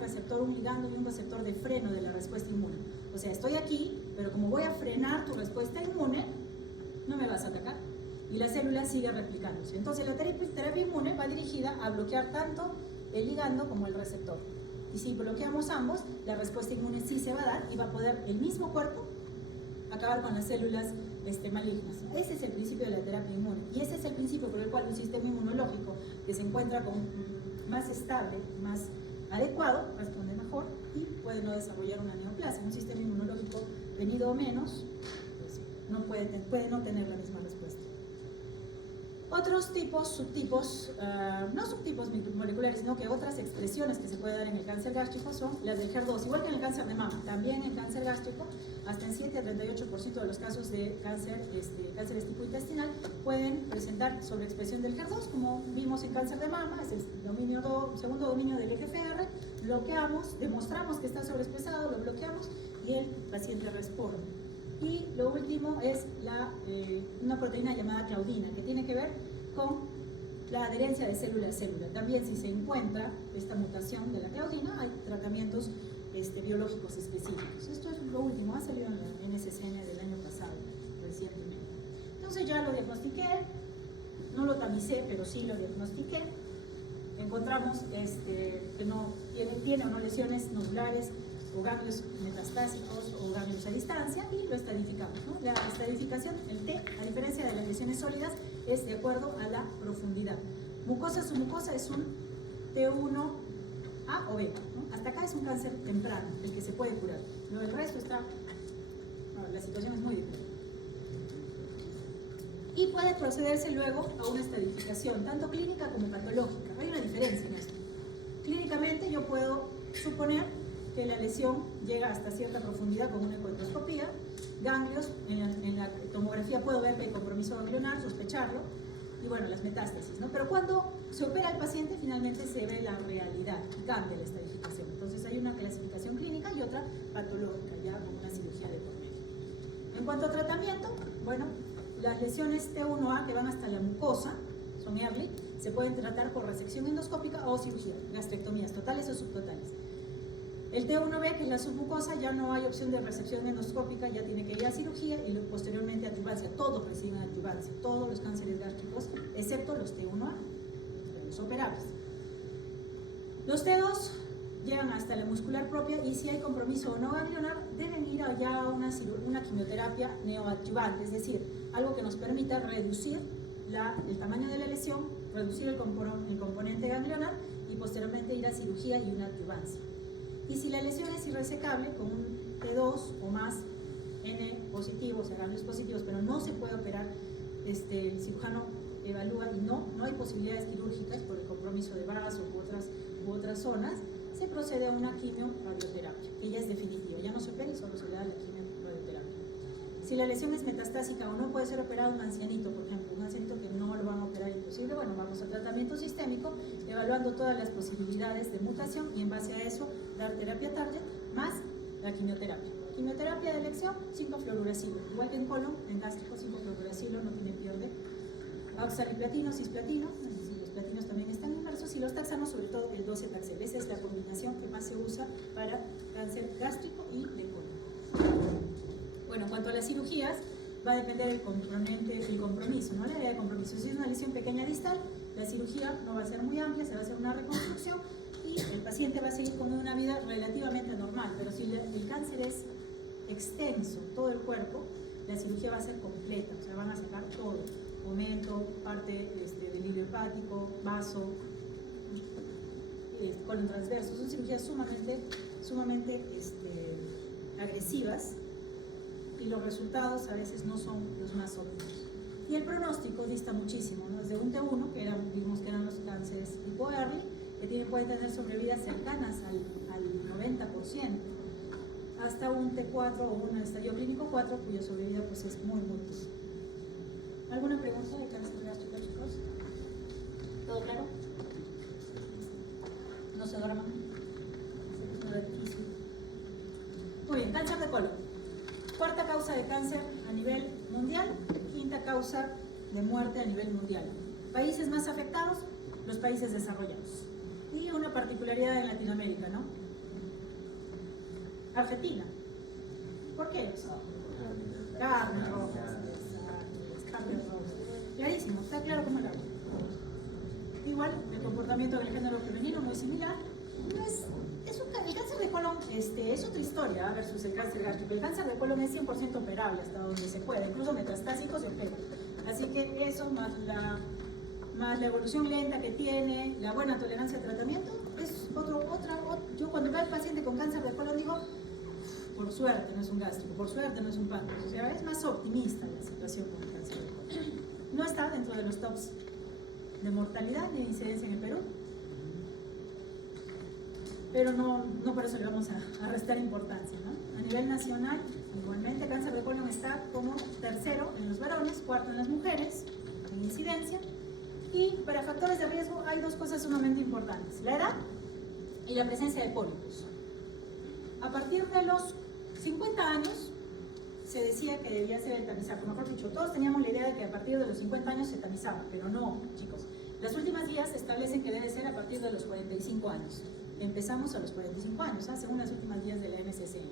receptor, un ligando y un receptor de freno de la respuesta inmune. O sea, estoy aquí, pero como voy a frenar tu respuesta inmune, no me vas a atacar. Y la célula sigue replicándose. Entonces, la terapia inmune va dirigida a bloquear tanto el ligando como el receptor. Y si bloqueamos ambos, la respuesta inmune sí se va a dar y va a poder el mismo cuerpo acabar con las células malignas. Ese es el principio de la terapia inmune. Y ese es el principio por el cual un sistema inmunológico que se encuentra más estable, más adecuado, responde mejor y puede no desarrollar una neoplasia. Un sistema inmunológico venido o menos, pues, puede no tener la misma respuesta. Otros tipos, subtipos, no subtipos moleculares, sino que otras expresiones que se pueden dar en el cáncer gástrico son las del HER2, igual que en el cáncer de mama. También en el cáncer gástrico, hasta en 7 a 38% de los casos de cánceres tipo intestinal pueden presentar sobreexpresión del HER2, como vimos en cáncer de mama, es el segundo dominio del EGFR, bloqueamos, demostramos que está sobreexpresado, lo bloqueamos y el paciente responde. Y lo último es una proteína llamada claudina, que tiene que ver con la adherencia de célula a célula. También si se encuentra esta mutación de la claudina, hay tratamientos biológicos específicos. Esto es lo último, ha salido en la NCCN del año pasado, recientemente. Entonces ya lo diagnostiqué, no lo tamicé, pero sí lo diagnostiqué. Encontramos que no tiene o no lesiones nodulares, o ganglios metastásicos o ganglios a distancia y lo estadificamos, ¿no? La estadificación, el T, a diferencia de las lesiones sólidas, es de acuerdo a la profundidad. Mucosa submucosa es un T1A o B, ¿no? Hasta acá es un cáncer temprano, el que se puede curar. Lo del resto está, no, la situación es muy diferente. Y puede procederse luego a una estadificación, tanto clínica como patológica. Hay una diferencia en esto. Clínicamente yo puedo suponer que la lesión llega hasta cierta profundidad con una ecoendoscopía, ganglios, en la tomografía puedo ver que hay compromiso ganglionar, sospecharlo, y bueno, las metástasis, ¿no? Pero cuando se opera al paciente, finalmente se ve la realidad y cambia la estadificación. Entonces hay una clasificación clínica y otra patológica, ya con una cirugía de por medio. En cuanto a tratamiento, bueno, las lesiones T1A que van hasta la mucosa, son early, se pueden tratar por resección endoscópica o cirugía, gastrectomías totales o subtotales. El T1B, que es la submucosa, ya no hay opción de resección endoscópica, ya tiene que ir a cirugía y posteriormente adyuvancia. Todos reciben adyuvancia, todos los cánceres gástricos, excepto los T1A, los operables. Los T2 llegan hasta la muscular propia y si hay compromiso o no ganglionar, deben ir allá a una quimioterapia neoadyuvante, es decir, algo que nos permita reducir el tamaño de la lesión, reducir el componente ganglionar y posteriormente ir a cirugía y una adyuvancia. Y si la lesión es irresecable, con un T2 o más N positivo, o sea, ganglios positivos, pero no se puede operar, el cirujano evalúa y no hay posibilidades quirúrgicas por el compromiso de vasos u otras zonas, se procede a una quimio-radioterapia, que ya es definitiva, ya no se opera y solo se le da la quimio-radioterapia. Si la lesión es metastásica o no puede ser operado un ancianito, por ejemplo, un ancianito que no lo van a operar imposible, bueno, vamos a tratamiento sistémico, evaluando todas las posibilidades de mutación y en base a eso dar terapia target más la quimioterapia. Quimioterapia de elección, 5-fluoruracilo, igual que en colon, en gástrico, 5-fluoruracilo, no tiene pierde. Oxaliplatino, cisplatino, los platinos también están inmersos y los taxanos, sobre todo el 12-taxel. Esa es la combinación que más se usa para cáncer gástrico y de colon. Bueno, en cuanto a las cirugías, va a depender del compromiso, ¿no? La área de compromiso. Si es una lesión pequeña distal, la cirugía no va a ser muy amplia, se va a hacer una reconstrucción y el paciente va a seguir con una vida relativamente normal. Pero si el cáncer es extenso, todo el cuerpo, la cirugía va a ser completa, o sea, van a sacar todo, momento, parte del hilo hepático, vaso, colon transverso. Son cirugías sumamente agresivas y los resultados a veces no son los más óptimos. Y el pronóstico dista muchísimo, ¿no? Desde un T1, vimos que eran los cánceres tipo early, que pueden tener sobrevidas cercanas al 90%, hasta un T4 o un estadio clínico 4, cuya sobrevida pues, es muy difícil. ¿Alguna pregunta de cáncer gástrico, chicos? ¿Todo claro? ¿No se duerman? Muy bien, cáncer de colon. Cuarta causa de cáncer a nivel mundial, quinta causa de muerte a nivel mundial. Países más afectados, los países desarrollados. Y una particularidad en Latinoamérica, ¿no? Argentina. ¿Por qué? Carne roja. Clarísimo, está claro como el agua. Igual, el comportamiento del género femenino muy similar. El cáncer de colon es otra historia versus el cáncer gástrico. El cáncer de colon es 100% operable hasta donde se pueda, incluso metastásico se opera. Así que eso, más la evolución lenta que tiene, la buena tolerancia al tratamiento, es yo cuando veo al paciente con cáncer de colon digo, por suerte no es un gástrico, por suerte no es un páncreas. O sea, es más optimista la situación con el cáncer de colon. No está dentro de los tops de mortalidad ni de incidencia en el Perú. Pero no por eso le vamos a restar importancia, ¿no? A nivel nacional, igualmente, cáncer de colon está como tercero en los varones, cuarto en las mujeres, en incidencia. Y para factores de riesgo hay dos cosas sumamente importantes: la edad y la presencia de pólipos. A partir de los 50 años se decía que debía ser el tamizaje. Mejor dicho, todos teníamos la idea de que a partir de los 50 años se tamizaba, pero no, chicos. Las últimas guías establecen que debe ser a partir de los 45 años. Empezamos a los 45 años, según las últimas guías de la NCCN.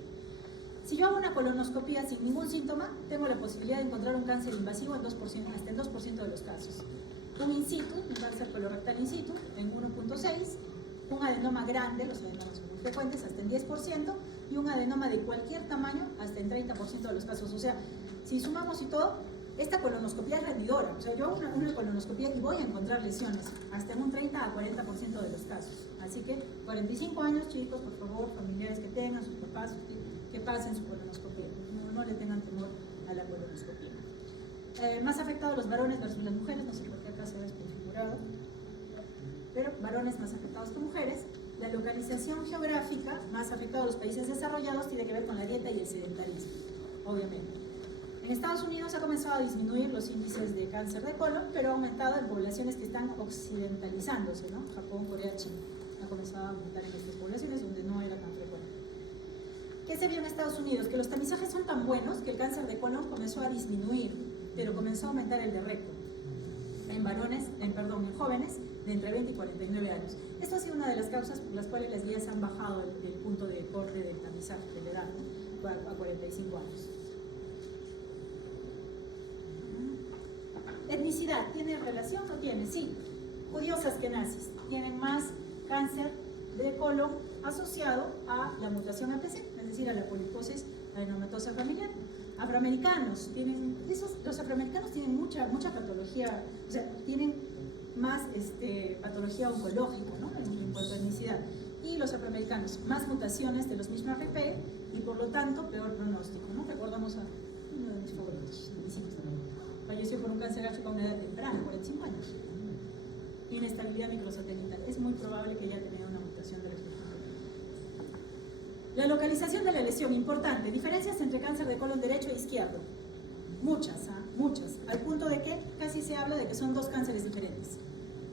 Si yo hago una colonoscopia sin ningún síntoma, tengo la posibilidad de encontrar un cáncer invasivo en 2%, hasta en 2% de los casos. Un in situ, un cáncer colorectal in situ, en 1.6%, un adenoma grande, los adenomas son muy frecuentes, hasta en 10%, y un adenoma de cualquier tamaño, hasta en 30% de los casos. O sea, si sumamos y todo, esta colonoscopia es rendidora. O sea, yo hago una colonoscopia y voy a encontrar lesiones, hasta en un 30 a 40% de los casos. Así que 45 años, chicos, por favor, familiares que tengan, sus papás, que pasen su colonoscopia. No le tengan temor a la colonoscopia. Más afectados los varones versus las mujeres, no sé por qué acá se ha desconfigurado, pero varones más afectados que mujeres. La localización geográfica, más afectados los países desarrollados, tiene que ver con la dieta y el sedentarismo, obviamente. En Estados Unidos ha comenzado a disminuir los índices de cáncer de colon, pero ha aumentado en poblaciones que están occidentalizándose, ¿no? Japón, Corea, China. Ha comenzado a aumentar en estas poblaciones donde no era tan frecuente. ¿Qué se vio en Estados Unidos? Que los tamizajes son tan buenos que el cáncer de colon comenzó a disminuir, pero comenzó a aumentar el de recto en jóvenes de entre 20 y 49 años. Esto ha sido una de las causas por las cuales las guías han bajado el punto de corte del tamizaje de la edad, ¿no? A 45 años. Etnicidad, ¿tiene relación? ¿No tiene? Sí. Judíos askenazis tienen más cáncer de colon asociado a la mutación APC, es decir, a la poliposis adenomatosa familiar. Afroamericanos los afroamericanos tienen mucha patología, o sea, tienen más patología oncológica, ¿no? en cuanto a etnicidad. Y los afroamericanos, más mutaciones de los mismos RP y por lo tanto peor pronóstico, ¿no? Recordamos a uno de mis favoritos, falleció por un cáncer gástrico a una edad temprana, 45 años. Inestabilidad microsatelital. Es muy probable que haya tenido una mutación de la estructura. La localización de la lesión, importante. Diferencias entre cáncer de colon derecho e izquierdo. Muchas, muchas. Al punto de que casi se habla de que son dos cánceres diferentes.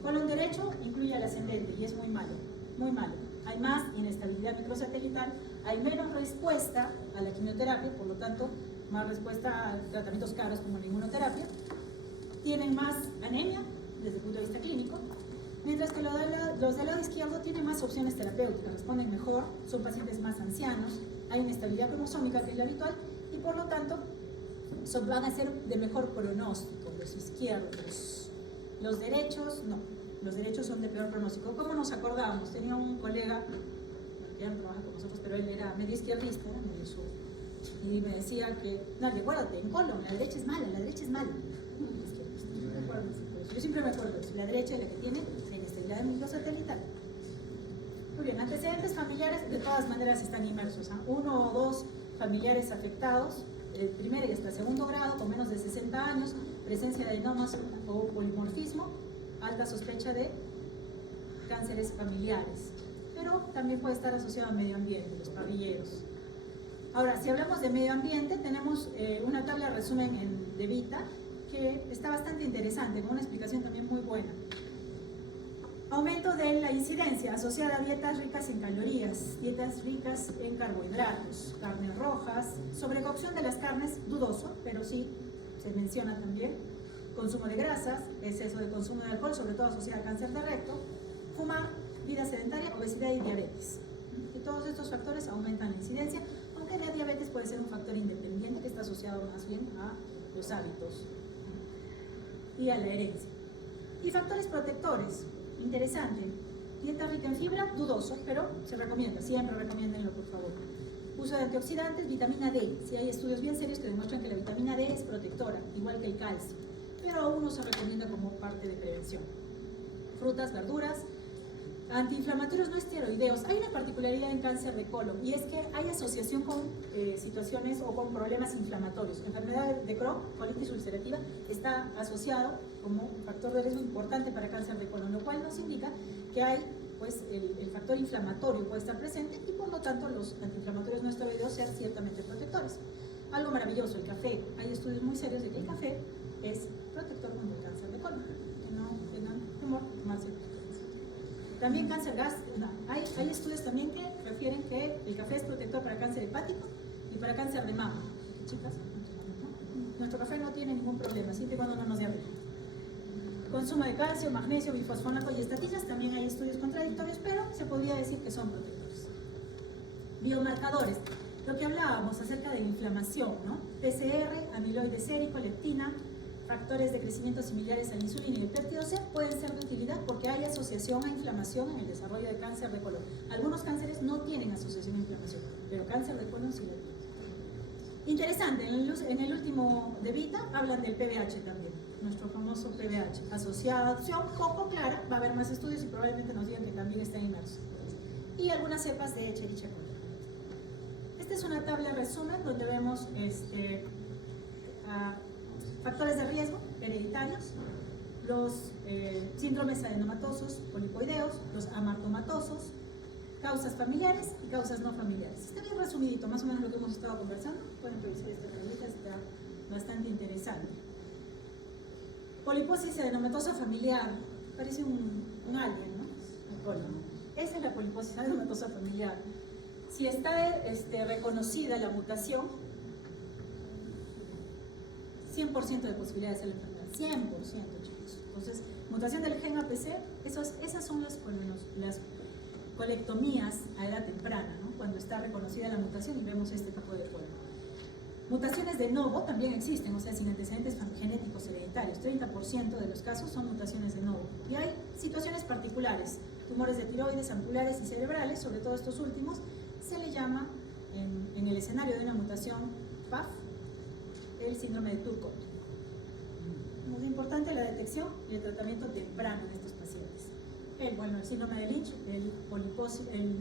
Colon derecho incluye al ascendente y es muy malo, muy malo. Hay más inestabilidad microsatelital, hay menos respuesta a la quimioterapia, por lo tanto, más respuesta a tratamientos caros como la inmunoterapia. Tienen más anemia desde el punto de vista clínico, mientras que los del lado izquierdo tienen más opciones terapéuticas, responden mejor, son pacientes más ancianos, hay inestabilidad cromosómica que es la habitual y por lo tanto van a ser de mejor pronóstico los izquierdos. Los derechos no, los derechos son de peor pronóstico. ¿Cómo nos acordábamos? Tenía un colega que ya no trabaja con nosotros, pero él era medio izquierdista, era medio sur, y me decía que, no, acuérdate, en colon la derecha es mala, la derecha es mala. Yo siempre me acuerdo de eso. La derecha es la que tiene la inestabilidad microsatelital. Muy bien, antecedentes familiares de todas maneras están inmersos. Uno o dos familiares afectados, el primer y hasta el segundo grado, con menos de 60 años, presencia de adenomas o polimorfismo, alta sospecha de cánceres familiares. Pero también puede estar asociado al medio ambiente, los parrilleros. Ahora, si hablamos de medio ambiente, tenemos una tabla de resumen de Vita, que está bastante interesante, con una explicación también muy buena. Aumento de la incidencia asociada a dietas ricas en calorías, dietas ricas en carbohidratos, carnes rojas, sobrecocción de las carnes, dudoso, pero sí se menciona también, consumo de grasas, exceso de consumo de alcohol, sobre todo asociado al cáncer de recto, fumar, vida sedentaria, obesidad y diabetes. Y todos estos factores aumentan la incidencia, aunque la diabetes puede ser un factor independiente que está asociado más bien a los hábitos y a la herencia. Y factores protectores, interesante. Dieta rica en fibra, dudoso, pero se recomienda, siempre recomiéndenlo por favor. Uso de antioxidantes, vitamina D. Si hay estudios bien serios que demuestran que la vitamina D es protectora, igual que el calcio, pero aún no se recomienda como parte de prevención. Frutas, verduras, Antiinflamatorios no esteroideos. Hay una particularidad en cáncer de colon y es que hay asociación con situaciones o con problemas inflamatorios. Enfermedad de Crohn, colitis ulcerativa, está asociado como un factor de riesgo importante para cáncer de colon, lo cual nos indica que hay, pues, el factor inflamatorio puede estar presente y por lo tanto los antiinflamatorios no esteroideos ser ciertamente protectores. Algo maravilloso, el café. Hay estudios muy serios de que el café es protector contra el cáncer de colon. Que no tengan temor a tomarse el café. También cáncer gástrico. Hay estudios también que refieren que el café es protector para cáncer hepático y para cáncer de mama. Chicas, nuestro café no tiene ningún problema, siempre y cuando no nos dé hambre. Consumo de calcio, magnesio, bifosfonato y estatinas, también hay estudios contradictorios, pero se podría decir que son protectores. Biomarcadores. Lo que hablábamos acerca de la inflamación, ¿no? PCR, amiloide sérico, leptina, factores de crecimiento similares a la insulina y el péptido C pueden ser de utilidad porque hay asociación a inflamación en el desarrollo de cáncer de colon. Algunos cánceres no tienen asociación a inflamación, pero cáncer de colon sí lo tiene. Interesante, en el último de Vita hablan del PBH también, nuestro famoso PBH. Asociación poco clara, va a haber más estudios y probablemente nos digan que también está inmerso. Y algunas cepas de Escherichia coli. Esta es una tabla de resumen donde vemos factores de riesgo hereditarios, los síndromes adenomatosos polipoideos, los amartomatosos, causas familiares y causas no familiares. Está bien resumidito, más o menos lo que hemos estado conversando. Pueden revisar esta tablita, está bastante interesante. Poliposis adenomatosa familiar, parece un alien, ¿no? El colon. Esa es la poliposis adenomatosa familiar. Si está reconocida la mutación, 100% de posibilidad de ser la enfermedad, 100%, chicos. Entonces, mutación del gen APC, esas son las colectomías a edad temprana, ¿no? Cuando está reconocida la mutación y vemos este tipo de colon. Mutaciones de novo también existen, o sea, sin antecedentes genéticos hereditarios. 30% de los casos son mutaciones de novo. Y hay situaciones particulares, tumores de tiroides, ampulares y cerebrales, sobre todo estos últimos, se le llama, en el escenario de una mutación PAF, el síndrome de Turcotte. Muy importante la detección y el tratamiento temprano en estos pacientes. El síndrome de Lynch, el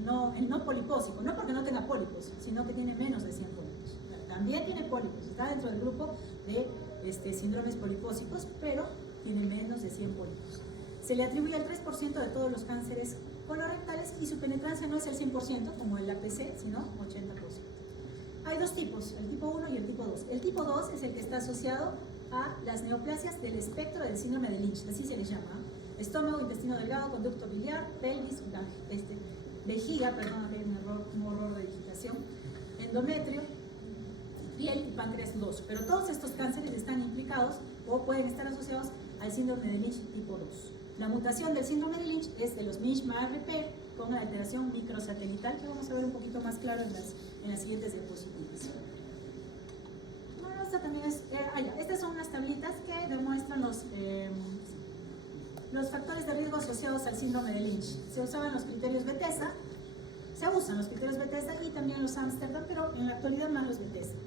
no polipósico, no porque no tenga pólipos, sino que tiene menos de 100 pólipos. También tiene pólipos, está dentro del grupo de síndromes polipósicos, pero tiene menos de 100 pólipos. Se le atribuye al 3% de todos los cánceres colorectales y su penetrancia no es el 100% como el APC, sino 80%. Hay dos tipos, el tipo 1 y el tipo 2. El tipo 2 es el que está asociado a las neoplasias del espectro del síndrome de Lynch, así se les llama. Estómago, intestino delgado, conducto biliar, pelvis, vejiga, perdón, hay un error de digitación, endometrio, piel y páncreas dudoso. Pero todos estos cánceres están implicados o pueden estar asociados al síndrome de Lynch tipo 2. La mutación del síndrome de Lynch es de los MISH-MARP con una alteración microsatelital que vamos a ver un poquito más claro en las siguientes diapositivas. Bueno, esta también es, estas son unas tablitas que demuestran los factores de riesgo asociados al síndrome de Lynch. Se usaban los criterios Bethesda, se usan los criterios Bethesda y también los Amsterdam, pero en la actualidad más los Bethesda.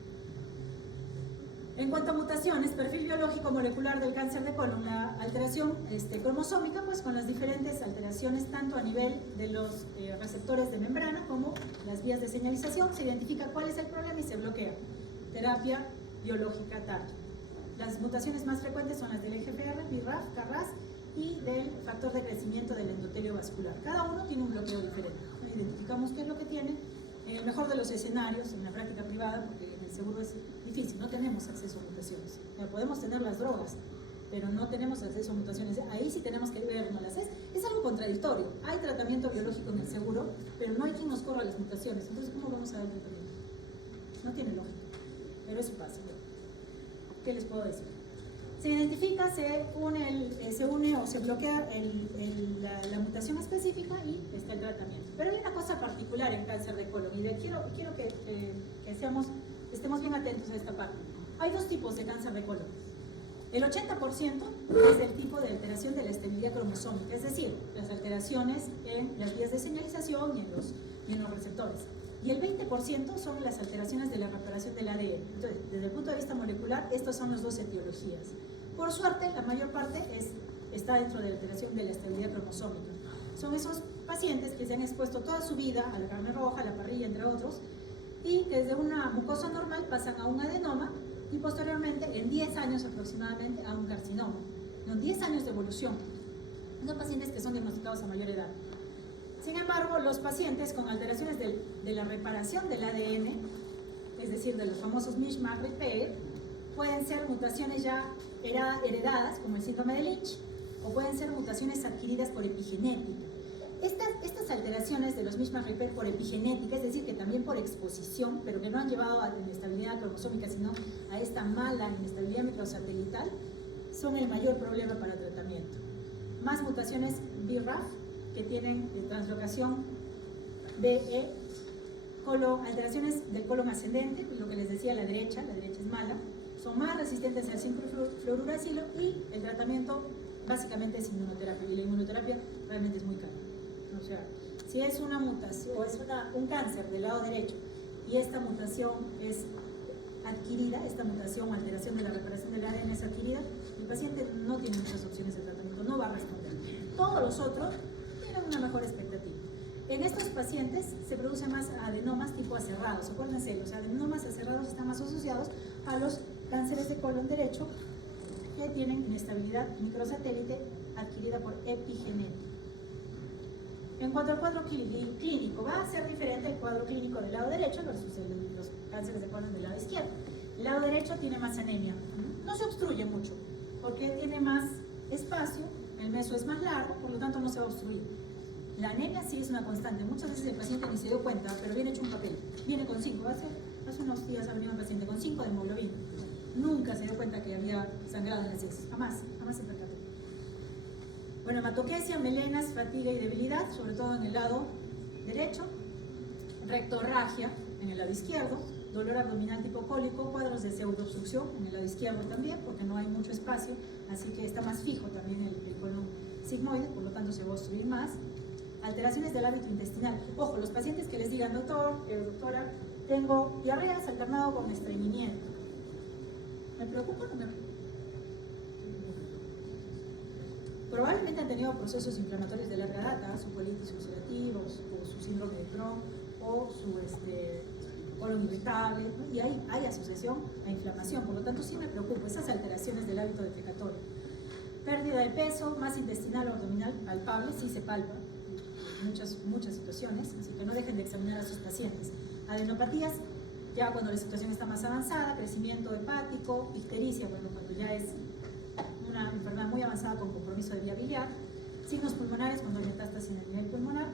En cuanto a mutaciones, perfil biológico molecular del cáncer de colon, la alteración cromosómica, pues con las diferentes alteraciones tanto a nivel de los receptores de membrana como las vías de señalización, se identifica cuál es el problema y se bloquea. Terapia biológica TART. Las mutaciones más frecuentes son las del EGFR, BRAF, KRAS y del factor de crecimiento del endotelio vascular. Cada uno tiene un bloqueo diferente. Identificamos qué es lo que tiene. En el mejor de los escenarios, en la práctica privada, porque en el seguro es difícil, no tenemos acceso a mutaciones. Podemos tener las drogas, pero no tenemos acceso a mutaciones. Ahí sí tenemos que vernoslas. Es algo contradictorio. Hay tratamiento biológico en el seguro, pero no hay quien nos corra las mutaciones. Entonces, ¿cómo vamos a dar tratamiento? No tiene lógica, pero eso pasa. ¿Qué les puedo decir? Se identifica, se une o se bloquea la mutación específica y está el tratamiento. Pero hay una cosa particular en cáncer de colon y quiero que estemos bien atentos a esta parte. Hay dos tipos de cáncer de colon. El 80% es el tipo de alteración de la estabilidad cromosómica, es decir, las alteraciones en las vías de señalización y en los receptores. Y el 20% son las alteraciones de la reparación del ADN. Entonces, desde el punto de vista molecular, estas son las dos etiologías. Por suerte, la mayor parte está dentro de la alteración de la estabilidad cromosómica. Son esos pacientes que se han expuesto toda su vida a la carne roja, a la parrilla, entre otros, y que desde una mucosa normal pasan a un adenoma y posteriormente, en 10 años aproximadamente, a un carcinoma. ¿No? 10 años de evolución. Son pacientes que son diagnosticados a mayor edad. Sin embargo, los pacientes con alteraciones de la reparación del ADN, es decir, de los famosos mismatch repair, pueden ser mutaciones ya heredadas, como el síndrome de Lynch, o pueden ser mutaciones adquiridas por epigenética. Estas alteraciones de los mismatch repair por epigenética, es decir, que también por exposición, pero que no han llevado a la inestabilidad cromosómica, sino a esta mala inestabilidad microsatelital, son el mayor problema para tratamiento. Más mutaciones BRAF, que tienen translocación BE, alteraciones del colon ascendente, lo que les decía, la derecha es mala, son más resistentes al 5-fluoruracilo y el tratamiento básicamente es inmunoterapia, y la inmunoterapia realmente es muy cara. O sea, si es una mutación o es un cáncer del lado derecho y esta mutación es adquirida, esta mutación o alteración de la reparación del ADN es adquirida, el paciente no tiene muchas opciones de tratamiento, no va a responder. Todos los otros tienen una mejor expectativa. En estos pacientes se producen más adenomas tipo aserrados. Acuérdense, los adenomas aserrados están más asociados a los cánceres de colon derecho que tienen inestabilidad microsatélite adquirida por epigenética. En cuanto al cuadro clínico, va a ser diferente el cuadro clínico del lado derecho versus los cánceres de colon del lado izquierdo. El lado derecho tiene más anemia, no se obstruye mucho porque tiene más espacio, el meso es más largo, por lo tanto no se va a obstruir. La anemia sí es una constante, muchas veces el paciente ni se dio cuenta, pero viene hecho un papel, viene con 5, hace unos días ha venido un paciente con 5 de hemoglobina, nunca se dio cuenta que había sangrado en las heces, jamás se percató. Bueno, hematoquesia, melenas, fatiga y debilidad, sobre todo en el lado derecho, rectorragia en el lado izquierdo, dolor abdominal tipo cólico, cuadros de pseudoobstrucción en el lado izquierdo también, porque no hay mucho espacio, así que está más fijo también el colon sigmoide, por lo tanto se va a obstruir más. Alteraciones del hábito intestinal. Ojo, los pacientes que les digan, doctor, doctora, tengo diarreas alternado con estreñimiento. ¿Me preocupa o no me preocupa? Probablemente han tenido procesos inflamatorios de larga data, su colitis ulcerativa, o su síndrome de Crohn, o su colon irritable, ¿no? Y hay asociación a inflamación, por lo tanto sí me preocupa esas alteraciones del hábito defecatorio. Pérdida de peso, masa intestinal o abdominal palpable, sí se palpa, muchas situaciones, así que no dejen de examinar a sus pacientes. Adenopatías, ya cuando la situación está más avanzada, crecimiento hepático, ictericia, bueno, cuando ya es una enfermedad muy avanzada con compromiso de vía biliar, signos pulmonares cuando hay metástasis en el nivel pulmonar,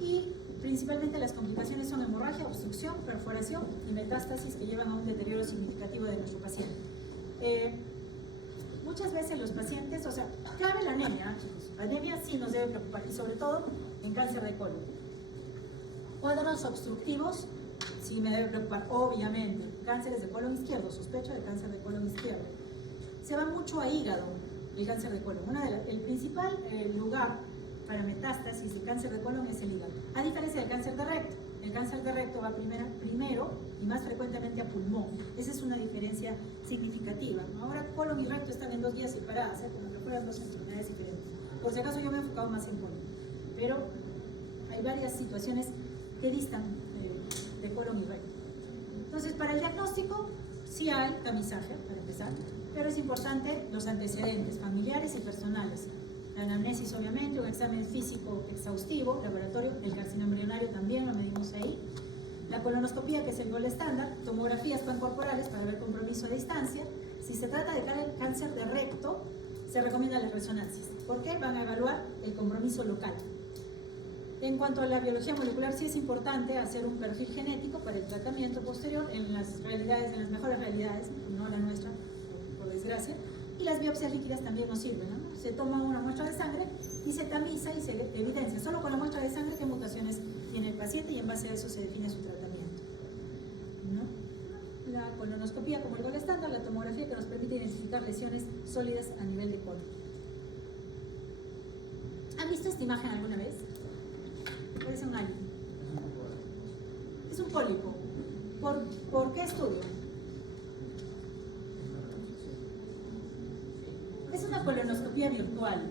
y principalmente las complicaciones son hemorragia, obstrucción, perforación y metástasis que llevan a un deterioro significativo de nuestro paciente. Muchas veces los pacientes, o sea, clave la anemia, chicos, anemia sí nos debe preocupar, y sobre todo en cáncer de colon. Cuadros obstructivos sí me debe preocupar, obviamente. Cánceres de colon izquierdo, sospecha de cáncer de colon izquierdo. Se va mucho a hígado el cáncer de colon. El principal lugar para metástasis de cáncer de colon es el hígado, a diferencia del cáncer de recto. El cáncer de recto va primero y más frecuentemente a pulmón. Esa es una diferencia significativa, ¿no? Ahora colon y recto están en 2 guías separadas, como que fueran 2 enfermedades diferentes. Por si acaso yo me he enfocado más en colon, pero hay varias situaciones que distan de colon y recto. Entonces, para el diagnóstico sí hay tamizaje, para empezar, pero es importante los antecedentes familiares y personales. La anamnesis, obviamente, un examen físico exhaustivo, laboratorio, el carcinoma embrionario también lo medimos ahí. La colonoscopía, que es el gol estándar, tomografías pancorporales para ver compromiso a distancia. Si se trata de cáncer de recto, se recomiendan las resonancias, porque van a evaluar el compromiso local. En cuanto a la biología molecular, sí es importante hacer un perfil genético para el tratamiento posterior en las mejores realidades, no la nuestra, por desgracia. Y las biopsias líquidas también nos sirven, ¿no? Se toma una muestra de sangre y se tamiza y se evidencia solo con la muestra de sangre qué mutaciones tiene el paciente, y en base a eso se define su tratamiento, ¿no? La colonoscopía como el gol estándar, la tomografía que nos permite identificar lesiones sólidas a nivel de colon. ¿Han visto esta imagen alguna vez? Parece un alien. Es un pólipo. ¿Por qué estudio? Es una colonoscopía virtual.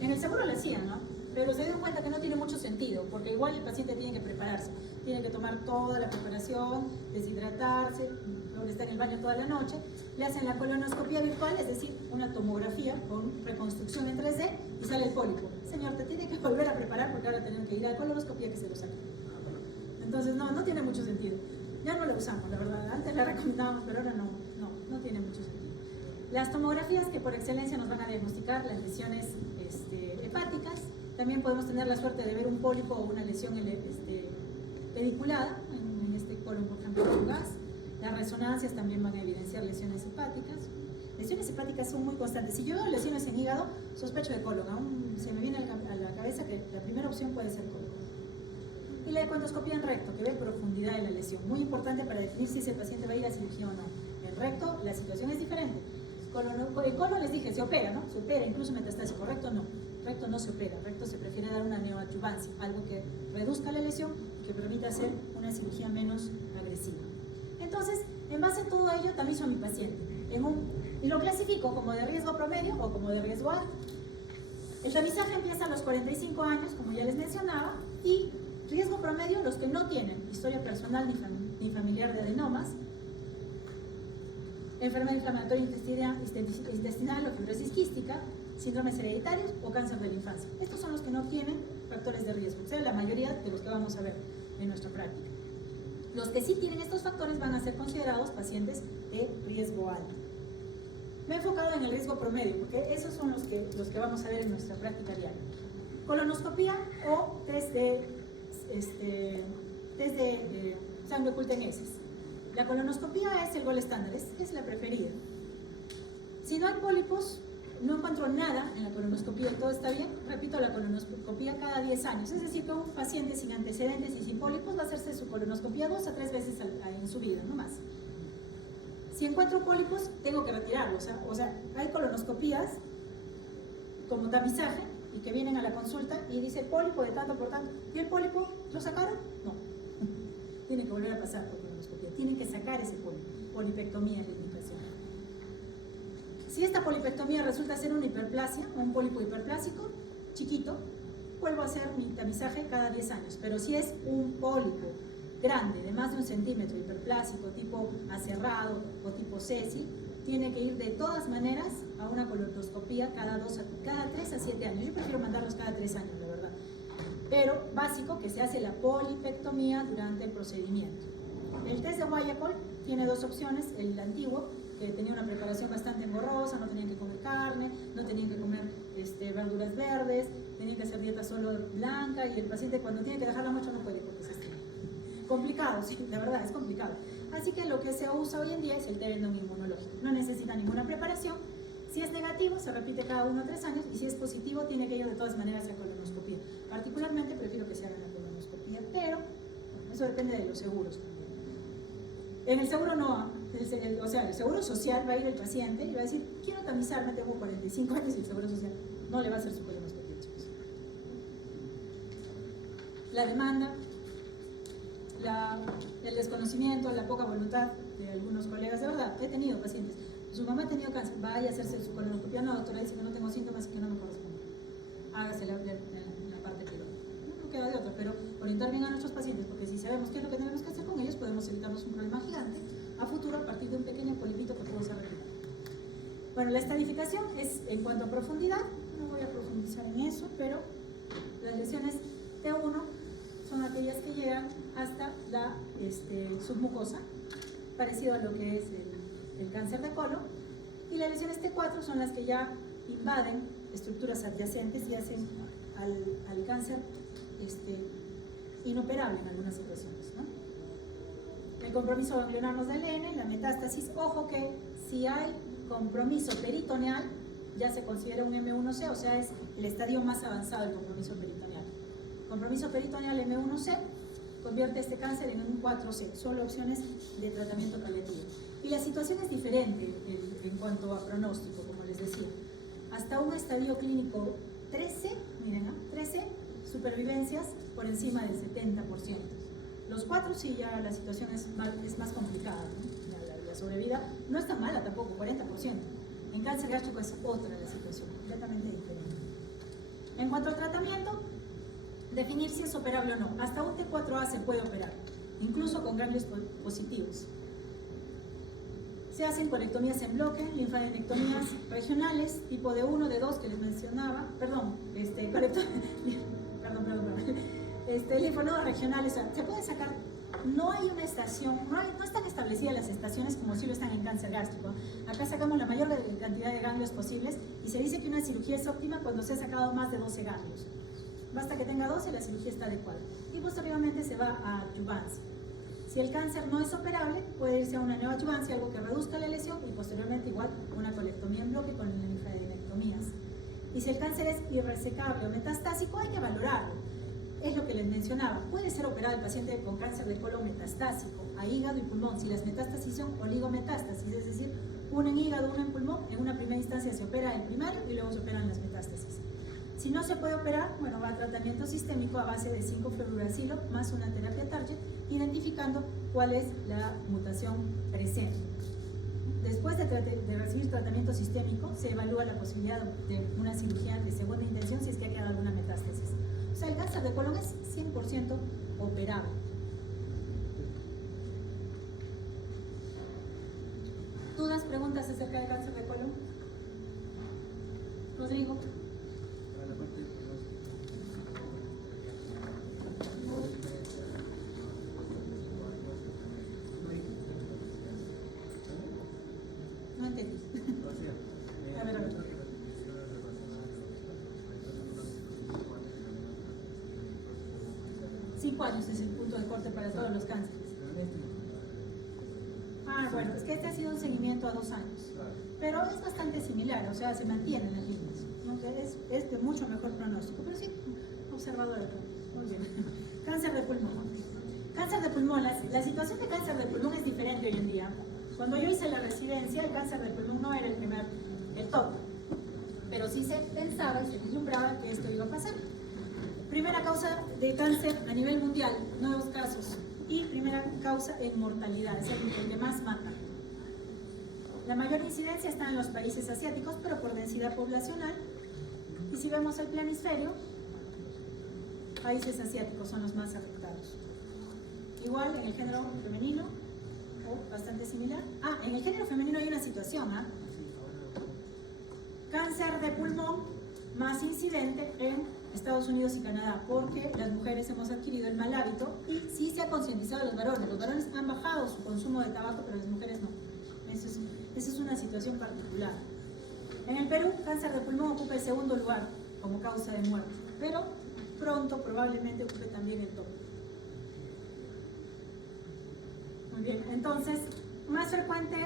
En el seguro lo hacían, ¿no? pero se dieron cuenta que no tiene mucho sentido, porque igual el paciente tiene que prepararse, tiene que tomar toda la preparación, deshidratarse, luego está en el baño toda la noche, le hacen la colonoscopia virtual, es decir, una tomografía con reconstrucción en 3D y sale el pólipo. Señor, te tiene que volver a preparar porque ahora tenemos que ir a la colonoscopia que se lo saque. Entonces no tiene mucho sentido. Ya no la usamos, la verdad. Antes la recomendábamos, pero ahora no tiene mucho sentido. Las tomografías que por excelencia nos van a diagnosticar las lesiones hepáticas. También podemos tener la suerte de ver un pólipo o una lesión pediculada, en este colon, por ejemplo, con gas. Las resonancias también van a evidenciar lesiones hepáticas. Lesiones hepáticas son muy constantes. Si yo veo lesiones en hígado, sospecho de colon. Aún se me viene a la cabeza que la primera opción puede ser colon. Y la econdoscopía en recto, que ve profundidad de la lesión. Muy importante para definir si ese paciente va a ir a cirugía o no. En recto, la situación es diferente. El colon les dije, se opera, ¿no? Se opera, incluso metastásico. Recto no. Recto no se opera. Recto se prefiere dar una neoadjuvancia, algo que reduzca la lesión y que permita hacer una cirugía menos agresiva. Entonces, en base a todo ello, tamizo a mi paciente. Y lo clasifico como de riesgo promedio o como de riesgo alto. El tamizaje empieza a los 45 años, como ya les mencionaba, y riesgo promedio, los que no tienen historia personal ni familiar de adenomas, enfermedad inflamatoria intestinal o fibrosis quística, síndromes hereditarios o cáncer de la infancia. Estos son los que no tienen factores de riesgo, o sea, la mayoría de los que vamos a ver en nuestra práctica. Los que sí tienen estos factores van a ser considerados pacientes de riesgo alto. Me he enfocado en el riesgo promedio, porque esos son los que vamos a ver en nuestra práctica diaria. Colonoscopía o test de sangre oculta en heces. La colonoscopía es el gol estándar, es la preferida. Si no hay pólipos, no encuentro nada en la colonoscopía y todo está bien, repito la colonoscopía cada 10 años. Es decir, que un paciente sin antecedentes y sin pólipos va a hacerse su colonoscopía 2 a 3 veces en su vida, no más. Si encuentro pólipos, tengo que retirarlos. O sea, hay colonoscopías como tamizaje y que vienen a la consulta y dice pólipo de tanto por tanto. ¿Y el pólipo lo sacaron? No. Tienen que volver a pasar por colonoscopía. Tienen que sacar ese pólipo. Polipectomía es la indicación. Si esta polipectomía resulta ser una hiperplasia o un pólipo hiperplásico, chiquito, vuelvo a hacer mi tamizaje cada 10 años. Pero si es un pólipo grande, de más de 1 centímetro, hiperplásico, tipo aserrado o tipo sesi, tiene que ir de todas maneras a una colonoscopía cada 3 a 7 años. Yo prefiero mandarlos cada 3 años, la verdad. Pero básico que se hace la polipectomía durante el procedimiento. El test de Guayaquil tiene 2 opciones, el antiguo, que tenía una preparación bastante engorrosa, no tenían que comer carne, no tenían que comer verduras verdes, tenían que hacer dieta solo blanca y el paciente cuando tiene que dejarla mucho no puede porque se estima. Complicado, sí, la verdad es complicado. Así que lo que se usa hoy en día es el test inmunológico. No necesita ninguna preparación. Si es negativo, se repite cada 1 a 3 años y si es positivo, tiene que ir de todas maneras a colonoscopía. Particularmente prefiero que se haga la colonoscopía, pero bueno, eso depende de los seguros también. En el seguro no, o sea, el seguro social va a ir el paciente y va a decir, quiero tamizarme, tengo 45 años y el seguro social no le va a hacer su colonoscopia, chicos. La demanda, el desconocimiento, la poca voluntad de algunos colegas, de verdad, he tenido pacientes, su mamá ha tenido cáncer, vaya a hacerse su colonoscopia, no, doctora, dice que no tengo síntomas y que no me corresponde, hágase la parte privada. No queda de otra, pero orientar bien a nuestros pacientes, porque si sabemos qué es lo que tenemos que hacer con ellos, podemos evitarnos un problema gigante a futuro a partir de un pequeño polipito que podemos retirar. Bueno, la estadificación es en cuanto a profundidad, no voy a profundizar en eso, pero las lesiones T1 son aquellas que llegan hasta la submucosa, parecido a lo que es el cáncer de colon, y las lesiones T4 son las que ya invaden estructuras adyacentes y hacen al cáncer inoperable en algunas situaciones, ¿no? El compromiso ganglionar nos da el N, la metástasis, ojo que si hay compromiso peritoneal, ya se considera un M1C, o sea, es el estadio más avanzado del compromiso peritoneal. Compromiso peritoneal M1C convierte este cáncer en un 4C, solo opciones de tratamiento paliativo. Y la situación es diferente en cuanto a pronóstico, como les decía. Hasta un estadio clínico 13, miren, ¿no? 13 supervivencias por encima del 70%. Los 4 sí ya la situación es más complicada, ¿no? La sobrevida no es tan mala tampoco, 40%. En cáncer gástrico es otra la situación, completamente diferente. En cuanto al tratamiento, definir si es operable o no. Hasta un T4A se puede operar, incluso con ganglios positivos. Se hacen colectomías en bloque, linfadenectomías regionales, tipo de 1, de 2 que les mencionaba, linfonodos regionales, o sea, se puede sacar, no hay una estación, no están establecidas las estaciones como si lo están en cáncer gástrico. Acá sacamos la mayor cantidad de ganglios posibles y se dice que una cirugía es óptima cuando se ha sacado más de 12 ganglios. Basta que tenga 12 y la cirugía está adecuada. Y posteriormente se va a adyuvancia. Si el cáncer no es operable, puede irse a una neoadyuvancia, algo que reduzca la lesión, y posteriormente igual una colectomía en bloque con linfadenectomías. Y si el cáncer es irresecable o metastásico, hay que valorarlo. Es lo que les mencionaba. Puede ser operado el paciente con cáncer de colon metastásico a hígado y pulmón si las metástasis son oligometástasis, es decir, una en hígado, una en pulmón. En una primera instancia se opera el primario y luego se operan las metástasis. Si no se puede operar, bueno, va a tratamiento sistémico a base de 5-fluoruracilo más una terapia target, identificando cuál es la mutación presente. Después de recibir tratamiento sistémico, se evalúa la posibilidad de una cirugía de segunda intención si es que ha quedado alguna metástasis. O sea, el cáncer de colon es 100% operable. ¿Dudas, preguntas acerca del cáncer de colon? Rodrigo. No entendí. A ver. 5 años es el punto de corte para todos los cánceres. Bueno, es que este ha sido un seguimiento a 2 años. Pero es bastante similar, o sea, se mantienen las líneas, ¿no? Es de mucho mejor pronóstico, pero sí, observador. Muy bien. Cáncer de pulmón. Cáncer de pulmón, la situación de cáncer de pulmón es diferente hoy en día. Cuando yo hice la residencia, el cáncer de pulmón no era el top, pero sí se pensaba y se vislumbraba que esto iba a pasar. Primera causa de cáncer a nivel mundial, nuevos casos, y primera causa en mortalidad, es el que más mata. La mayor incidencia está en los países asiáticos, pero por densidad poblacional. Y si vemos el planisferio, países asiáticos son los más afectados. Igual en el género femenino, bastante similar. En el género femenino hay una situación, cáncer de pulmón más incidente en Estados Unidos y Canadá, porque las mujeres hemos adquirido el mal hábito y sí se ha concientizado a los varones. Los varones han bajado su consumo de tabaco, pero las mujeres no. Esa es una situación particular. En el Perú, cáncer de pulmón ocupa el segundo lugar como causa de muerte, pero pronto probablemente ocupe también el top. Muy bien, entonces, más frecuente,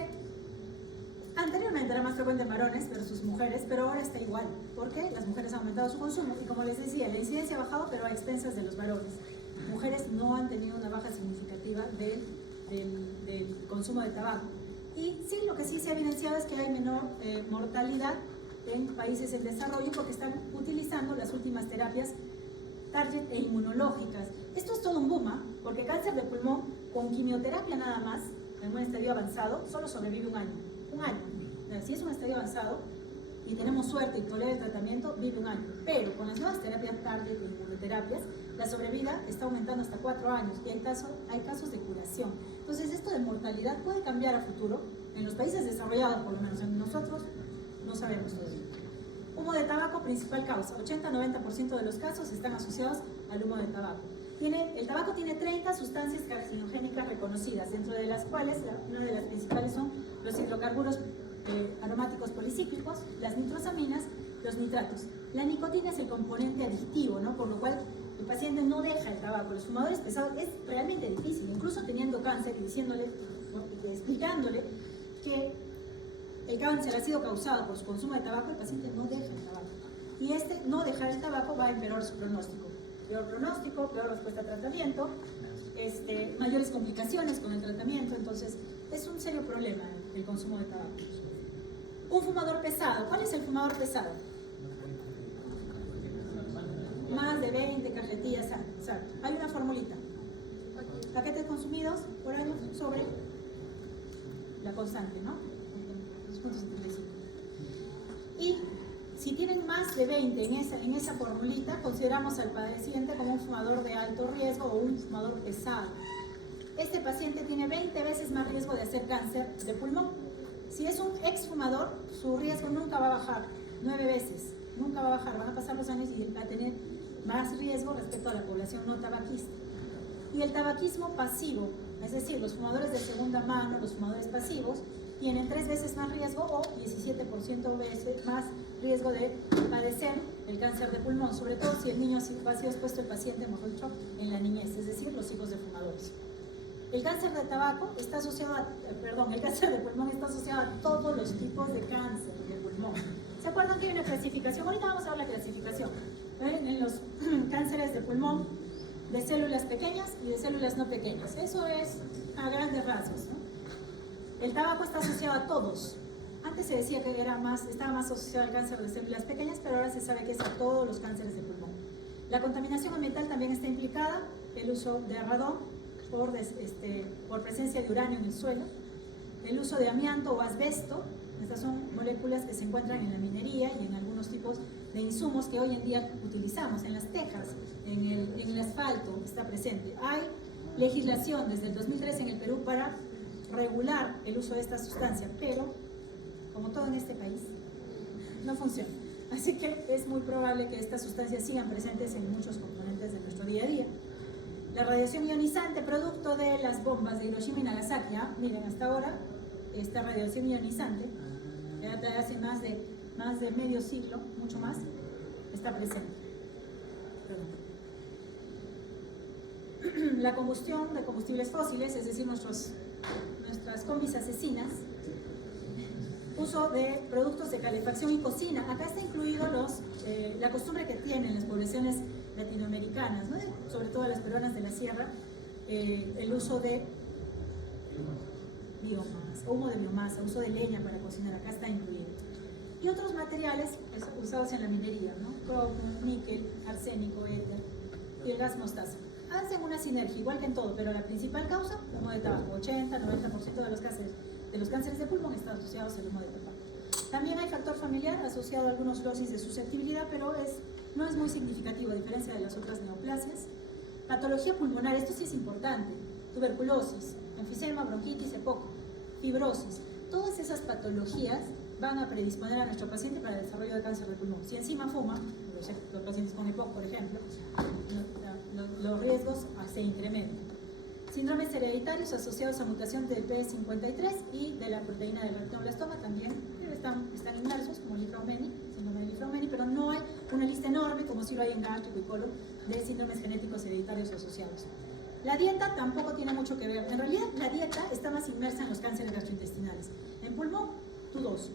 anteriormente era más frecuente en varones versus mujeres, pero ahora está igual, porque las mujeres han aumentado su consumo y como les decía, la incidencia ha bajado, pero a expensas de los varones. Mujeres no han tenido una baja significativa del consumo de tabaco. Y sí, lo que sí se ha evidenciado es que hay menor mortalidad en países en desarrollo porque están utilizando las últimas terapias target e inmunológicas. Esto es todo un boom, porque cáncer de pulmón con quimioterapia nada más, en un estadio avanzado, solo sobrevive un año. Un año. Si es un estadio avanzado y tenemos suerte y tolera el tratamiento, vive un año. Pero con las nuevas terapias target e inmunoterapias, la sobrevida está aumentando hasta 4 años y hay casos de curación. Entonces, esto de mortalidad puede cambiar a futuro. En los países desarrollados, por lo menos en nosotros, no sabemos todavía. Humo de tabaco, principal causa. 80-90% de los casos están asociados al humo de tabaco. El tabaco tiene 30 sustancias carcinogénicas reconocidas, dentro de las cuales una de las principales son los hidrocarburos aromáticos policíclicos, las nitrosaminas, los nitratos. La nicotina es el componente adictivo, ¿no? Por lo cual el paciente no deja el tabaco. Los fumadores pesados es realmente difícil, incluso teniendo cáncer y explicándole que el cáncer ha sido causado por su consumo de tabaco, el paciente no deja el tabaco. Y no dejar el tabaco va a empeorar su pronóstico. Peor pronóstico, peor respuesta a tratamiento, mayores complicaciones con el tratamiento. Entonces, es un serio problema el consumo de tabaco. Un fumador pesado. ¿Cuál es el fumador pesado? Más de 20 cajetillas. Exacto. Hay una formulita. Paquetes consumidos por año sobre la constante, ¿no? 2.75. Y si tienen más más de 20 en esa formulita, consideramos al paciente como un fumador de alto riesgo o un fumador pesado. Este paciente tiene 20 veces más riesgo de hacer cáncer de pulmón. Si es un exfumador, su riesgo nunca va a bajar, 9 veces, nunca va a bajar, van a pasar los años y va a tener más riesgo respecto a la población no tabaquista. Y el tabaquismo pasivo, es decir, los fumadores de segunda mano, los fumadores pasivos, tienen 3 veces más riesgo o 17% veces más riesgo de padecer el cáncer de pulmón, sobre todo si el niño ha sido expuesto el paciente, mejor dicho, en la niñez, es decir, los hijos de fumadores. El cáncer de tabaco está asociado el cáncer de pulmón está asociado a todos los tipos de cáncer de pulmón. ¿Se acuerdan que hay una clasificación? Ahorita vamos a ver la clasificación. En los cánceres de pulmón, de células pequeñas y de células no pequeñas. Eso es a grandes rasgos, ¿no? El tabaco está asociado a todos. Antes se decía que estaba más asociado al cáncer de células pequeñas, pero ahora se sabe que es a todos los cánceres de pulmón. La contaminación ambiental también está implicada, el uso de radón por presencia de uranio en el suelo, el uso de amianto o asbesto. Estas son moléculas que se encuentran en la minería y en algunos tipos de insumos que hoy en día utilizamos, en las tejas, en el asfalto está presente. Hay legislación desde el 2003 en el Perú para regular el uso de esta sustancia, pero como todo en este país, no funciona. Así que es muy probable que estas sustancias sigan presentes en muchos componentes de nuestro día a día. La radiación ionizante, producto de las bombas de Hiroshima y Nagasaki, miren, hasta ahora, esta radiación ionizante, de hace más de medio siglo, mucho más, está presente. La combustión de combustibles fósiles, es decir, nuestras combis asesinas, uso de productos de calefacción y cocina. Acá está incluido la costumbre que tienen las poblaciones latinoamericanas, ¿no? Sobre todo las peruanas de la sierra, el uso de biomasa, humo de biomasa, uso de leña para cocinar, acá está incluido. Y otros materiales usados en la minería, ¿no? Cromo, níquel, arsénico, éter y el gas mostaza. Hacen una sinergia, igual que en todo, pero la principal causa, el humo de tabaco. 80-90% de los cánceres de pulmón están asociados al humo de tabaco. También hay factor familiar asociado a algunos dosis de susceptibilidad, pero no es muy significativo a diferencia de las otras neoplasias. Patología pulmonar, esto sí es importante. Tuberculosis, enfisema, bronquitis, EPOC, fibrosis. Todas esas patologías van a predisponer a nuestro paciente para el desarrollo de cáncer de pulmón. Si encima fuma, los pacientes con EPOC, por ejemplo, los riesgos se incrementan. Síndromes hereditarios asociados a mutación del P53 y de la proteína del retinoblastoma también están inmersos, como Li-Fraumeni, síndrome de Li-Fraumeni, pero no hay una lista enorme, como si lo hay en gástrico y colon, de síndromes genéticos hereditarios asociados. La dieta tampoco tiene mucho que ver. En realidad, la dieta está más inmersa en los cánceres gastrointestinales. En pulmón, dudoso.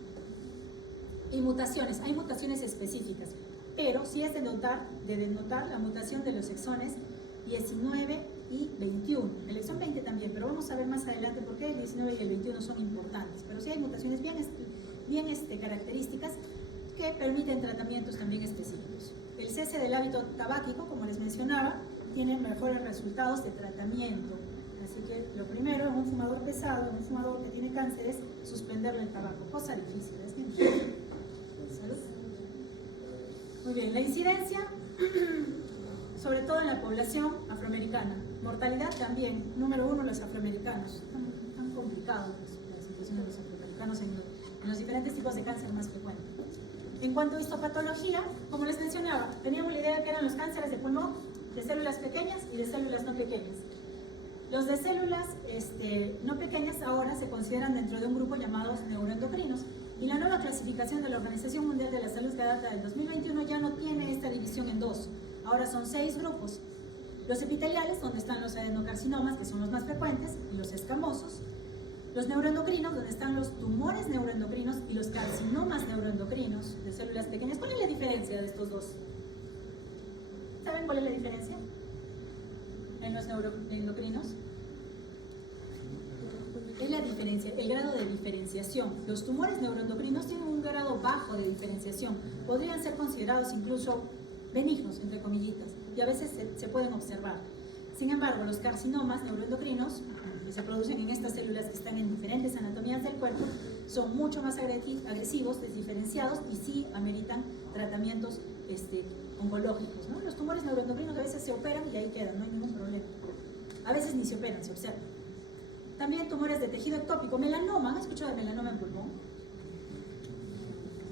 Y mutaciones, hay mutaciones específicas, pero sí es de denotar la mutación de los exones 19 y 21. El exón 20 también, pero vamos a ver más adelante por qué el 19 y el 21 son importantes. Pero sí hay mutaciones bien características que permiten tratamientos también específicos. El cese del hábito tabáquico, como les mencionaba, tiene mejores resultados de tratamiento. Así que lo primero en un fumador pesado, en un fumador que tiene cáncer, es suspenderle el tabaco. Cosa difícil, es bien difícil. ¿Salud? Muy bien, la incidencia, sobre todo en la población afroamericana. Mortalidad también, número 1, los afroamericanos. Tan complicados la situación de los afroamericanos en los diferentes tipos de cáncer más frecuentes. En cuanto a histopatología, como les mencionaba, teníamos la idea que eran los cánceres de pulmón, de células pequeñas y de células no pequeñas. Los de células no pequeñas ahora se consideran dentro de un grupo llamados neuroendocrinos, y la nueva clasificación de la Organización Mundial de la Salud, que data del 2021, ya no tiene esta división en dos. Ahora son 6 grupos. Los epiteliales, donde están los adenocarcinomas, que son los más frecuentes, y los escamosos. Los neuroendocrinos, donde están los tumores neuroendocrinos y los carcinomas neuroendocrinos de células pequeñas. ¿Cuál es la diferencia de estos dos? ¿Saben cuál es la diferencia en los neuroendocrinos? Es la diferencia, el grado de diferenciación. Los tumores neuroendocrinos tienen un grado bajo de diferenciación. Podrían ser considerados incluso benignos, entre comillitas, y a veces se pueden observar. Sin embargo, los carcinomas neuroendocrinos, que se producen en estas células que están en diferentes anatomías del cuerpo, son mucho más agresivos, desdiferenciados y sí ameritan tratamientos oncológicos, ¿no? Los tumores neuroendocrinos a veces se operan y ahí quedan, no hay ningún problema. A veces ni se operan, se observan. También tumores de tejido ectópico, melanoma. ¿Han escuchado de melanoma en pulmón?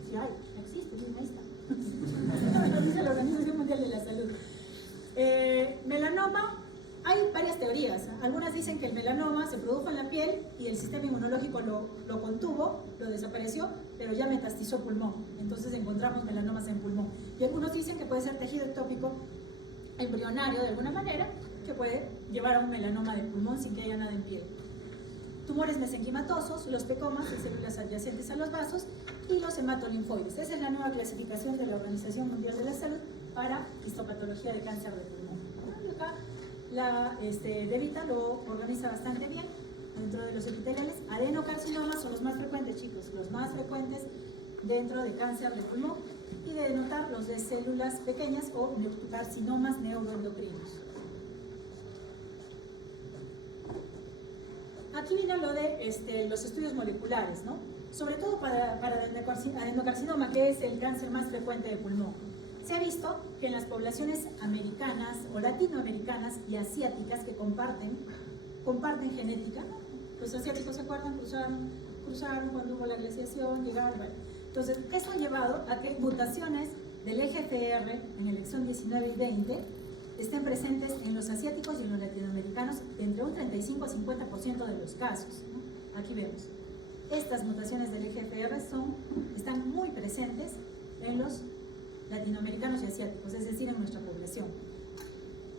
Sí hay, existe, sí, ahí está. Lo dice la Organización Mundial de la Salud. Melanoma, hay varias teorías. Algunas dicen que el melanoma se produjo en la piel y el sistema inmunológico lo contuvo, lo desapareció, pero ya metastizó pulmón. Entonces encontramos melanomas en pulmón. Y algunos dicen que puede ser tejido ectópico embrionario de alguna manera, que puede llevar a un melanoma de pulmón sin que haya nada en piel. Tumores mesenquimatosos, los pecomas de células adyacentes a los vasos y los hematolinfoides. Esa es la nueva clasificación de la Organización Mundial de la Salud para histopatología de cáncer de pulmón. Y acá la Devita lo organiza bastante bien dentro de los epiteliales. Adenocarcinomas son los más frecuentes, chicos, los más frecuentes dentro de cáncer de pulmón, y de denotar los de células pequeñas o carcinomas neuroendocrinos. Aquí vino lo de los estudios moleculares, ¿no? Sobre todo para adenocarcinoma, que es el cáncer más frecuente de pulmón. Se ha visto que en las poblaciones americanas o latinoamericanas y asiáticas que comparten genética, ¿no? Los asiáticos, ¿se acuerdan? Cruzaron cuando hubo la glaciación, llegaron, bueno. Entonces, eso ha llevado a que mutaciones del EGFR en el exón 19 y 20 estén presentes en los asiáticos y en los latinoamericanos entre un 35 a 50% de los casos, ¿no? Aquí vemos. Estas mutaciones del EGFR están muy presentes en los latinoamericanos y asiáticos, es decir, en nuestra población.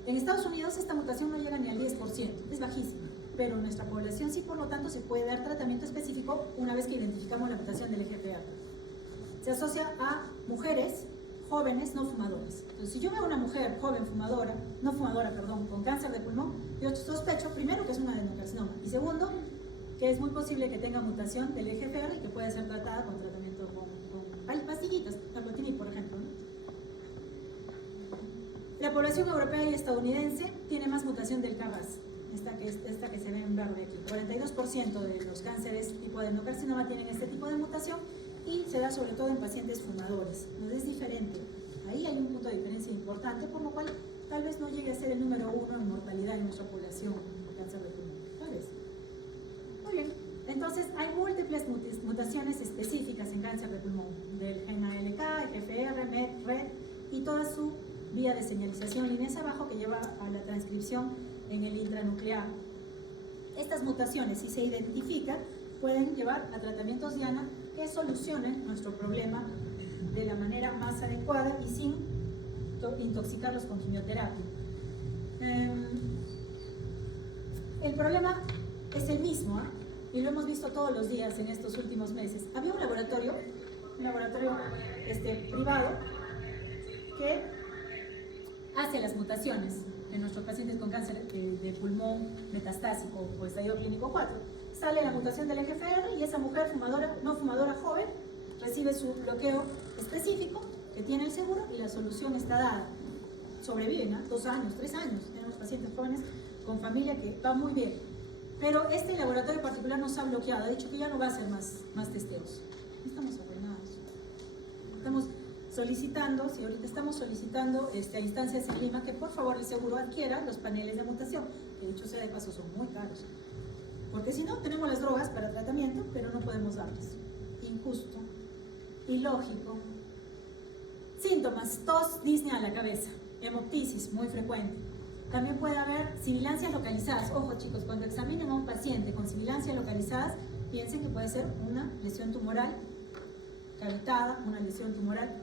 En Estados Unidos esta mutación no llega ni al 10%, es bajísima, pero en nuestra población sí, por lo tanto, se puede dar tratamiento específico una vez que identificamos la mutación del EGFR. Se asocia a mujeres jóvenes no fumadoras. Entonces, si yo veo a una mujer joven con cáncer de pulmón, yo sospecho, primero, que es un adenocarcinoma, y segundo, que es muy posible que tenga mutación del EGFR y que puede ser tratada con tratamiento con pastillitas, tamotinib, por ejemplo, ¿no? La población europea y estadounidense tiene más mutación del KRAS, esta que se ve en verde aquí. 42% de los cánceres tipo adenocarcinoma tienen este tipo de mutación, y se da sobre todo en pacientes fumadores. No es diferente. Ahí hay un punto de diferencia importante, por lo cual tal vez no llegue a ser el número 1 en mortalidad en nuestra población por cáncer de pulmón. Tal vez. Muy bien. Entonces, hay múltiples mutaciones específicas en cáncer de pulmón, del gen ALK, EGFR, MET, RET, y toda su vía de señalización, líneas abajo, que lleva a la transcripción en el intranuclear. Estas mutaciones, si se identifican, pueden llevar a tratamientos diana que solucionen nuestro problema de la manera más adecuada y sin intoxicarlos con quimioterapia. El problema es el mismo, y lo hemos visto todos los días en estos últimos meses. Había un laboratorio privado que hace las mutaciones en nuestros pacientes con cáncer de pulmón metastásico o estadio clínico 4. Sale la mutación del EGFR y esa mujer no fumadora joven recibe su bloqueo específico que tiene el seguro y la solución está dada. Sobreviven, ¿no? 2 años, 3 años. Tenemos pacientes jóvenes con familia que va muy bien. Pero este laboratorio particular nos ha bloqueado, ha dicho que ya no va a hacer más testeos. Estamos ordenados. Estamos solicitando, ahorita estamos solicitando a instancias en Lima que por favor el seguro adquiera los paneles de mutación, que dicho sea de paso son muy caros. Porque si no, tenemos las drogas para tratamiento, pero no podemos darlas. Injusto, ilógico. Síntomas: tos, disnea a la cabeza, hemoptisis, muy frecuente. También puede haber sibilancias localizadas. Ojo, chicos, cuando examinen a un paciente con sibilancias localizadas, piensen que puede ser una lesión tumoral cavitada, una lesión tumoral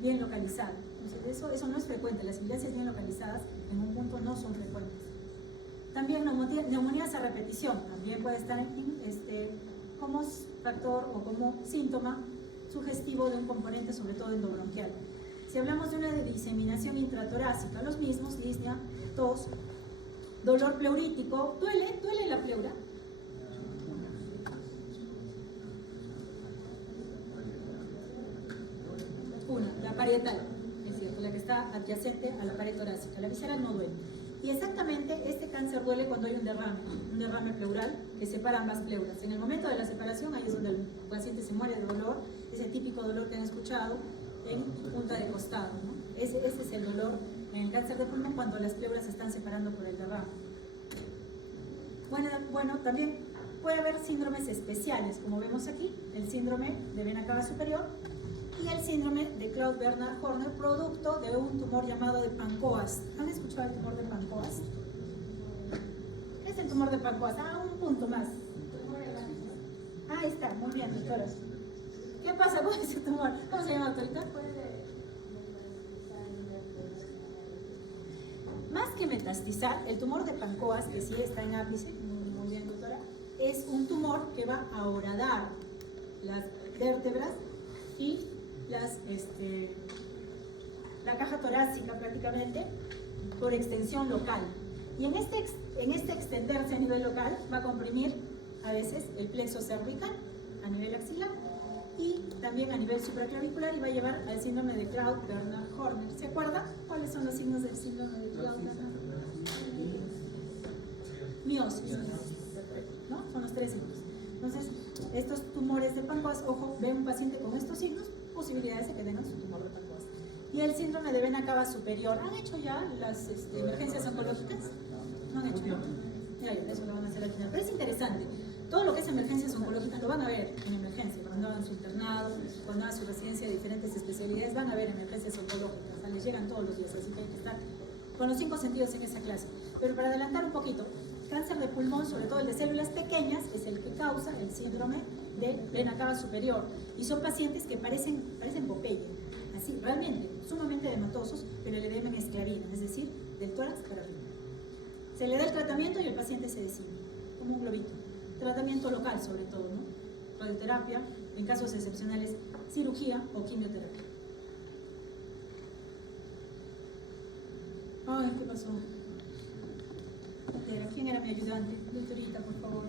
bien localizada. Entonces, eso no es frecuente. Las sibilancias bien localizadas en un punto no son frecuentes. También neumonías a repetición, también puede estar como factor o como síntoma sugestivo de un componente, sobre todo endobronquial. Si hablamos de una diseminación intratorácica, los mismos: disnea, tos, dolor pleurítico. ¿Duele la pleura? La parietal, es cierto, la que está adyacente a la pared torácica. La visceral no duele. Y exactamente este cáncer duele cuando hay un derrame pleural que separa ambas pleuras. En el momento de la separación, ahí es donde el paciente se muere de dolor, ese típico dolor que han escuchado en punta de costado, ¿no? Ese es el dolor en el cáncer de pulmón cuando las pleuras se están separando por el derrame. Bueno, también puede haber síndromes especiales, como vemos aquí, el síndrome de vena cava superior y el síndrome de Claude-Bernard Horner, producto de un tumor llamado de Pancoast. ¿Han escuchado el tumor de Pancoast? ¿Qué es el tumor de Pancoast? Un punto más. Ahí está, muy bien, doctora. ¿Qué pasa con ese tumor? ¿Cómo se llama, doctorita? Más que metastizar, el tumor de Pancoast, que sí está en ápice, muy bien, doctora, es un tumor que va a horadar las vértebras y la caja torácica prácticamente por extensión local. Y en este extenderse a nivel local va a comprimir a veces el plexo cervical a nivel axilar y también a nivel supraclavicular y va a llevar al síndrome de Claude-Bernard Horner. ¿Se acuerdan cuáles son los signos del síndrome de Claude-Bernard? Miosis, ¿no? Son los 3 signos. Entonces, estos tumores de Pancoast, ojo, ve un paciente con estos signos, posibilidades de que tengan su tumor de Pancoast. Y el síndrome de vena cava superior, ¿han hecho ya las emergencias oncológicas? No han hecho, ¿no? Ya, eso lo van a hacer al final. Pero es interesante. Todo lo que es emergencias oncológicas lo van a ver en emergencia, cuando hagan su internado, cuando hagan su residencia de diferentes especialidades, van a ver emergencias oncológicas, o sea, les llegan todos los días, así que hay que estar con los 5 sentidos en esa clase. Pero para adelantar un poquito, cáncer de pulmón, sobre todo el de células pequeñas, es el que causa el síndrome de vena cava superior, y son pacientes que parecen Popeye, así, realmente, sumamente hematosos, pero el edema es esclavina, es decir, del tórax para arriba. Se le da el tratamiento y el paciente se desciende, como un globito. Tratamiento local sobre todo, ¿no? Radioterapia, en casos excepcionales, cirugía o quimioterapia. Ay, ¿qué pasó? ¿Quién era mi ayudante? Doctorita, por favor.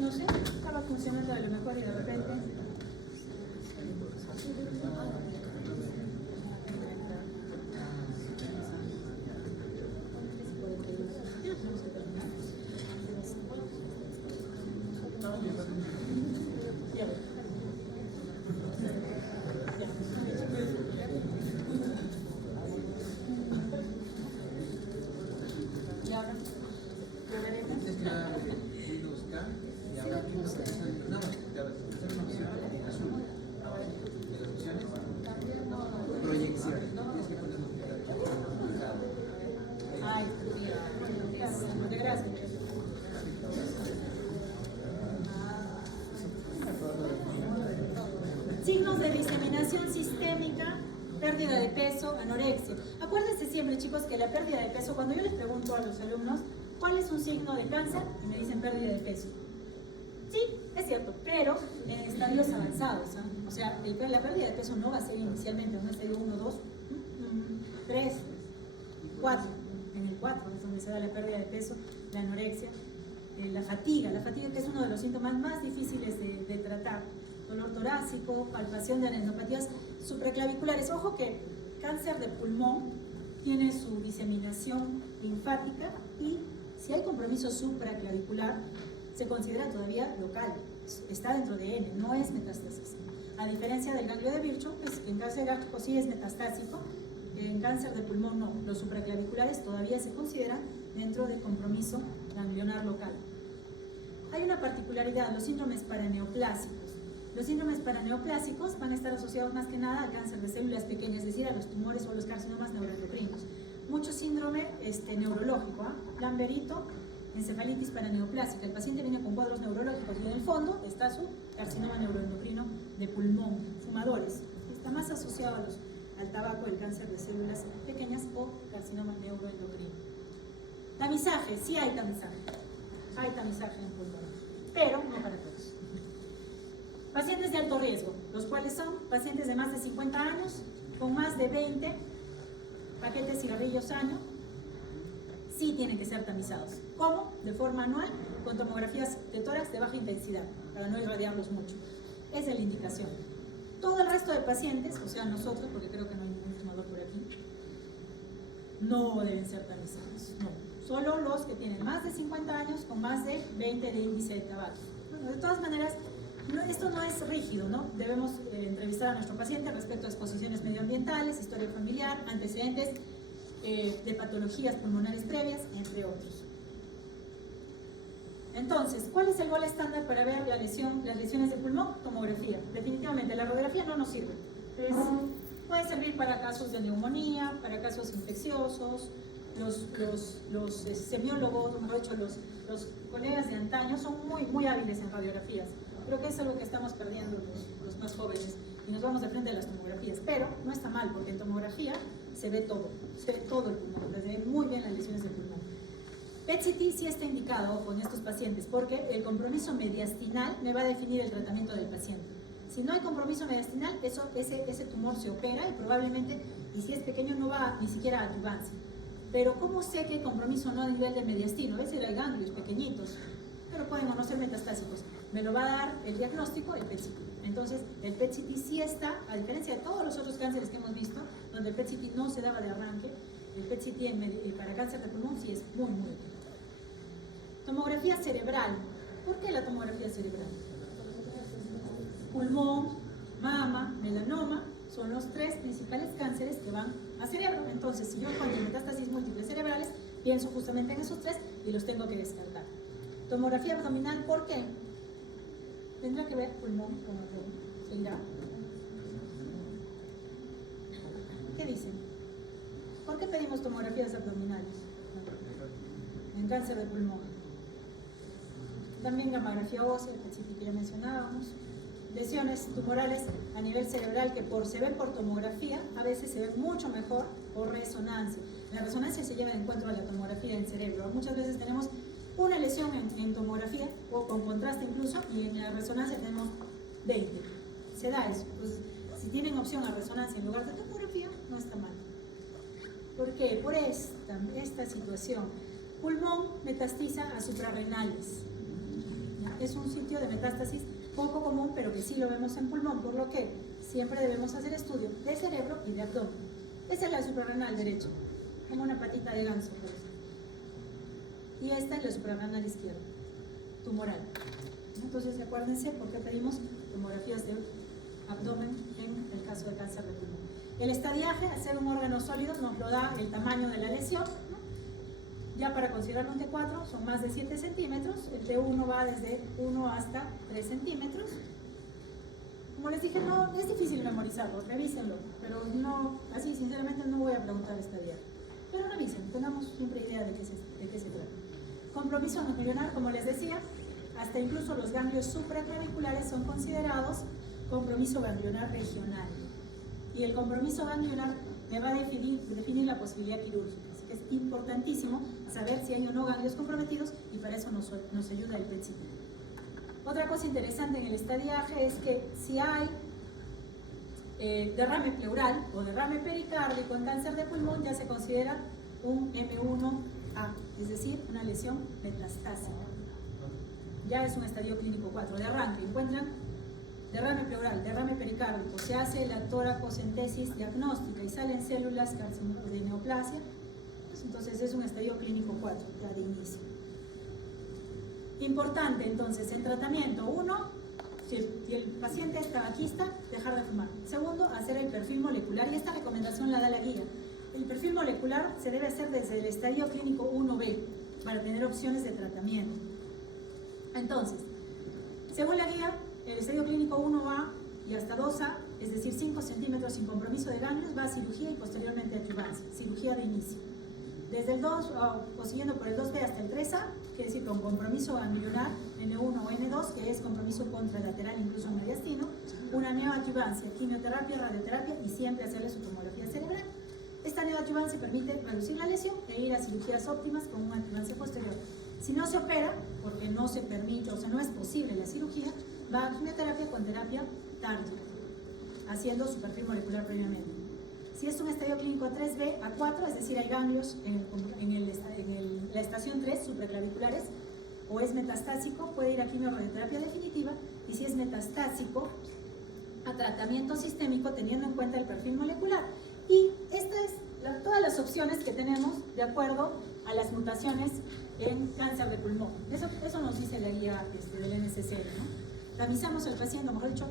No sé, estaba funcionando a lo mejor y de repente... Signos de diseminación sistémica, pérdida de peso, anorexia. Acuérdense siempre, chicos, que la pérdida de peso, cuando yo les pregunto a los alumnos cuál es un signo de cáncer, y me dicen pérdida de peso. Sí, es cierto, pero en estadios avanzados, ¿eh? O sea, la pérdida de peso no va a ser inicialmente un estadio 1, 2, 3, 4. En el 4 es donde se da la pérdida de peso, la anorexia, la fatiga que es uno de los síntomas más difíciles de tratar. Dolor torácico, palpación de adenopatías supraclaviculares. Ojo que cáncer de pulmón tiene su diseminación linfática y si hay compromiso supraclavicular se considera todavía local, está dentro de N, no es metástasis. A diferencia del ganglio de Virchow, pues, que en cáncer gástrico sí es metastásico, en cáncer de pulmón no. Los supraclaviculares todavía se consideran dentro del compromiso ganglionar local. Hay una particularidad, los síndromes paraneoplásicos. Los síndromes paraneoplásicos van a estar asociados más que nada al cáncer de células pequeñas, es decir, a los tumores o los carcinomas neuroendocrinos. Mucho síndrome neurológico, Lamberito, encefalitis paraneoplásica. El paciente viene con cuadros neurológicos y en el fondo está su carcinoma neuroendocrino de pulmón. Fumadores, está más asociado al tabaco, el cáncer de células pequeñas o carcinoma neuroendocrino. Tamizaje, sí hay tamizaje. Hay tamizaje en pulmón, pero no para todos. Pacientes de alto riesgo, los cuales son pacientes de más de 50 años, con más de 20 paquetes cigarrillos año, sí tienen que ser tamizados. ¿Cómo? De forma anual, con tomografías de tórax de baja intensidad, para no irradiarlos mucho. Esa es la indicación. Todo el resto de pacientes, o sea nosotros, porque creo que no hay ningún fumador no deben ser tamizados, no. Solo los que tienen más de 50 años con más de 20 de índice de tabaco. Bueno, de todas maneras, esto no es rígido, ¿no? Debemos entrevistar a nuestro paciente respecto a exposiciones medioambientales, historia familiar, antecedentes de patologías pulmonares previas, entre otros. Entonces, ¿cuál es el gol estándar para ver las lesiones de pulmón? Tomografía. Definitivamente, la radiografía no nos sirve. Puede servir para casos de neumonía, para casos infecciosos. Los semiólogos, mejor dicho, los colegas de antaño son muy hábiles en radiografías. Creo que es algo que estamos perdiendo los más jóvenes y nos vamos de frente a las tomografías. Pero no está mal, porque en tomografía se ve todo el pulmón, se ven muy bien las lesiones del pulmón. PET-CT sí está indicado con estos pacientes porque el compromiso mediastinal me va a definir el tratamiento del paciente. Si no hay compromiso mediastinal, ese tumor se opera y probablemente, y si es pequeño, no va ni siquiera a adyuvancia. Pero ¿cómo sé que hay compromiso no a nivel de mediastino? A veces hay ganglios pequeñitos, pero pueden o no ser metastásicos. Me lo va a dar el diagnóstico, el PET-CT. Entonces, el PET-CT sí está, a diferencia de todos los otros cánceres que hemos visto, donde el PET-CT no se daba de arranque, el PET-CT para cáncer de pulmón sí es muy útil. Tomografía cerebral. ¿Por qué la tomografía cerebral? Pulmón, mama, melanoma son los tres principales cánceres que van a cerebro. Entonces, si yo encuentro metástasis múltiples cerebrales, pienso justamente en esos tres y los tengo que descartar. Tomografía abdominal, ¿por qué? Tendrá que ver pulmón con abdomen. ¿Seguirá? ¿Qué dicen? ¿Por qué pedimos tomografías abdominales en cáncer de pulmón? También gammagrafía ósea, el que ya mencionábamos. Lesiones tumorales a nivel cerebral que se ven por tomografía, a veces se ven mucho mejor por resonancia. La resonancia se lleva de encuentro a la tomografía del cerebro. Muchas veces tenemos una lesión en tomografía o con contraste incluso, y en la resonancia tenemos 20. Se da eso. Entonces, si tienen opción a resonancia en lugar de tomografía, no está mal. ¿Por qué? Por esta situación. Pulmón metastiza a suprarrenales. Es un sitio de metástasis poco común, pero que sí lo vemos en pulmón, por lo que siempre debemos hacer estudio de cerebro y de abdomen. Esa es la suprarrenal derecha, como una patita de ganso, por eso. Y esta es la suprarrenal izquierda, tumoral. Entonces, acuérdense por qué pedimos tomografías de abdomen en el caso de cáncer de pulmón. El estadiaje, hacer un órgano sólido, nos lo da el tamaño de la lesión. Ya para considerar un T4 son más de 7 centímetros, el T1 va desde 1 hasta 3 centímetros. Como les dije, no es difícil memorizarlo, revísenlo, pero no, así sinceramente no voy a preguntar esta día. Pero revisen, tengamos siempre idea de qué se trata. Compromiso ganglionar, como les decía, hasta incluso los ganglios supraclaviculares son considerados compromiso ganglionar regional. Y el compromiso ganglionar me va a definir la posibilidad quirúrgica. Es importantísimo saber si hay o no ganglios comprometidos y para eso nos ayuda el PET-CT. Otra cosa interesante en el estadiaje es que si hay derrame pleural o derrame pericárdico en cáncer de pulmón, ya se considera un M1A, es decir, una lesión metastásica. Ya es un estadio clínico 4 de arranque. Encuentran derrame pleural, derrame pericárdico, se hace la toracocentesis diagnóstica y salen células de neoplasia. Entonces es un estadio clínico 4, ya de inicio. Importante entonces en tratamiento, uno, si el paciente es tabaquista, dejar de fumar. Segundo, hacer el perfil molecular, y esta recomendación la da la guía. El perfil molecular se debe hacer desde el estadio clínico 1B para tener opciones de tratamiento. Entonces, según la guía, el estadio clínico 1A y hasta 2A, es decir, 5 centímetros sin compromiso de ganglios, va a cirugía y posteriormente a adyuvancia, cirugía de inicio. Desde el 2 o siguiendo por el 2B hasta el 3A, quiere decir con compromiso ganglionar N1 o N2, que es compromiso contralateral incluso en mediastino, una neoadyuvancia, quimioterapia, radioterapia y siempre hacerle su tomografía cerebral. Esta neoadyuvancia permite reducir la lesión e ir a cirugías óptimas con una adyuvancia posterior. Si no se opera, porque no se permite, o sea, no es posible la cirugía, va a quimioterapia con terapia tárdica, haciendo su perfil molecular previamente. Si es un estadio clínico 3B a 4, es decir, hay ganglios en la estación 3, supraclaviculares, o es metastásico, puede ir a quimio-radioterapia definitiva, y si es metastásico, a tratamiento sistémico teniendo en cuenta el perfil molecular. Y esta es todas las opciones que tenemos de acuerdo a las mutaciones en cáncer de pulmón. Eso nos dice la guía del NCCN, ¿no? Tamizamos al paciente, mejor dicho,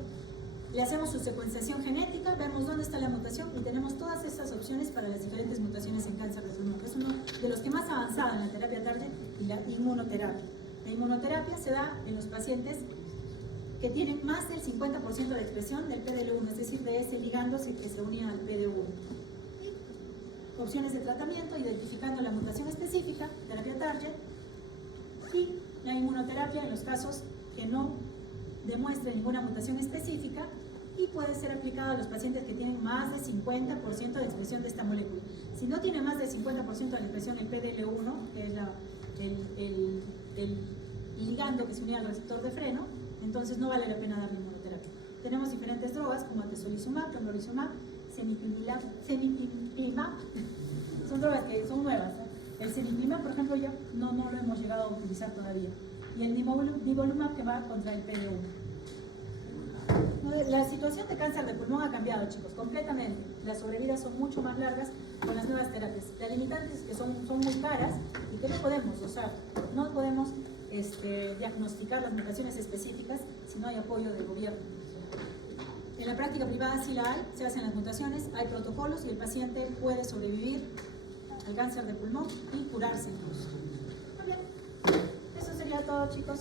le hacemos su secuenciación genética, vemos dónde está la mutación y tenemos todas estas opciones para las diferentes mutaciones en cáncer de pulmón. Es uno de los que más ha avanzado en la terapia target y la inmunoterapia. La inmunoterapia se da en los pacientes que tienen más del 50% de expresión del PDL1, es decir, de ese ligando que se unía al PD1. Y opciones de tratamiento, identificando la mutación específica, terapia target, y la inmunoterapia en los casos que no demuestre ninguna mutación específica y puede ser aplicado a los pacientes que tienen más del 50% de expresión de esta molécula. Si no tiene más del 50% de la expresión en PDL1, que es el ligando que se unía al receptor de freno, entonces no vale la pena darle inmunoterapia. Tenemos diferentes drogas como atezolizumab, pembrolizumab, cemiplimab, son drogas que son nuevas, ¿eh? El cemiplimab, por ejemplo, ya no lo hemos llegado a utilizar todavía. Y el nivolumab, que va contra el PD1. La situación de cáncer de pulmón ha cambiado, chicos, completamente. Las sobrevidas son mucho más largas con las nuevas terapias. Las limitantes que son muy caras y que no podemos usar, no podemos diagnosticar las mutaciones específicas si no hay apoyo del gobierno. En la práctica privada sí la hay, se hacen las mutaciones, hay protocolos y el paciente puede sobrevivir al cáncer de pulmón y curarse incluso. Muy bien, eso sería todo, chicos.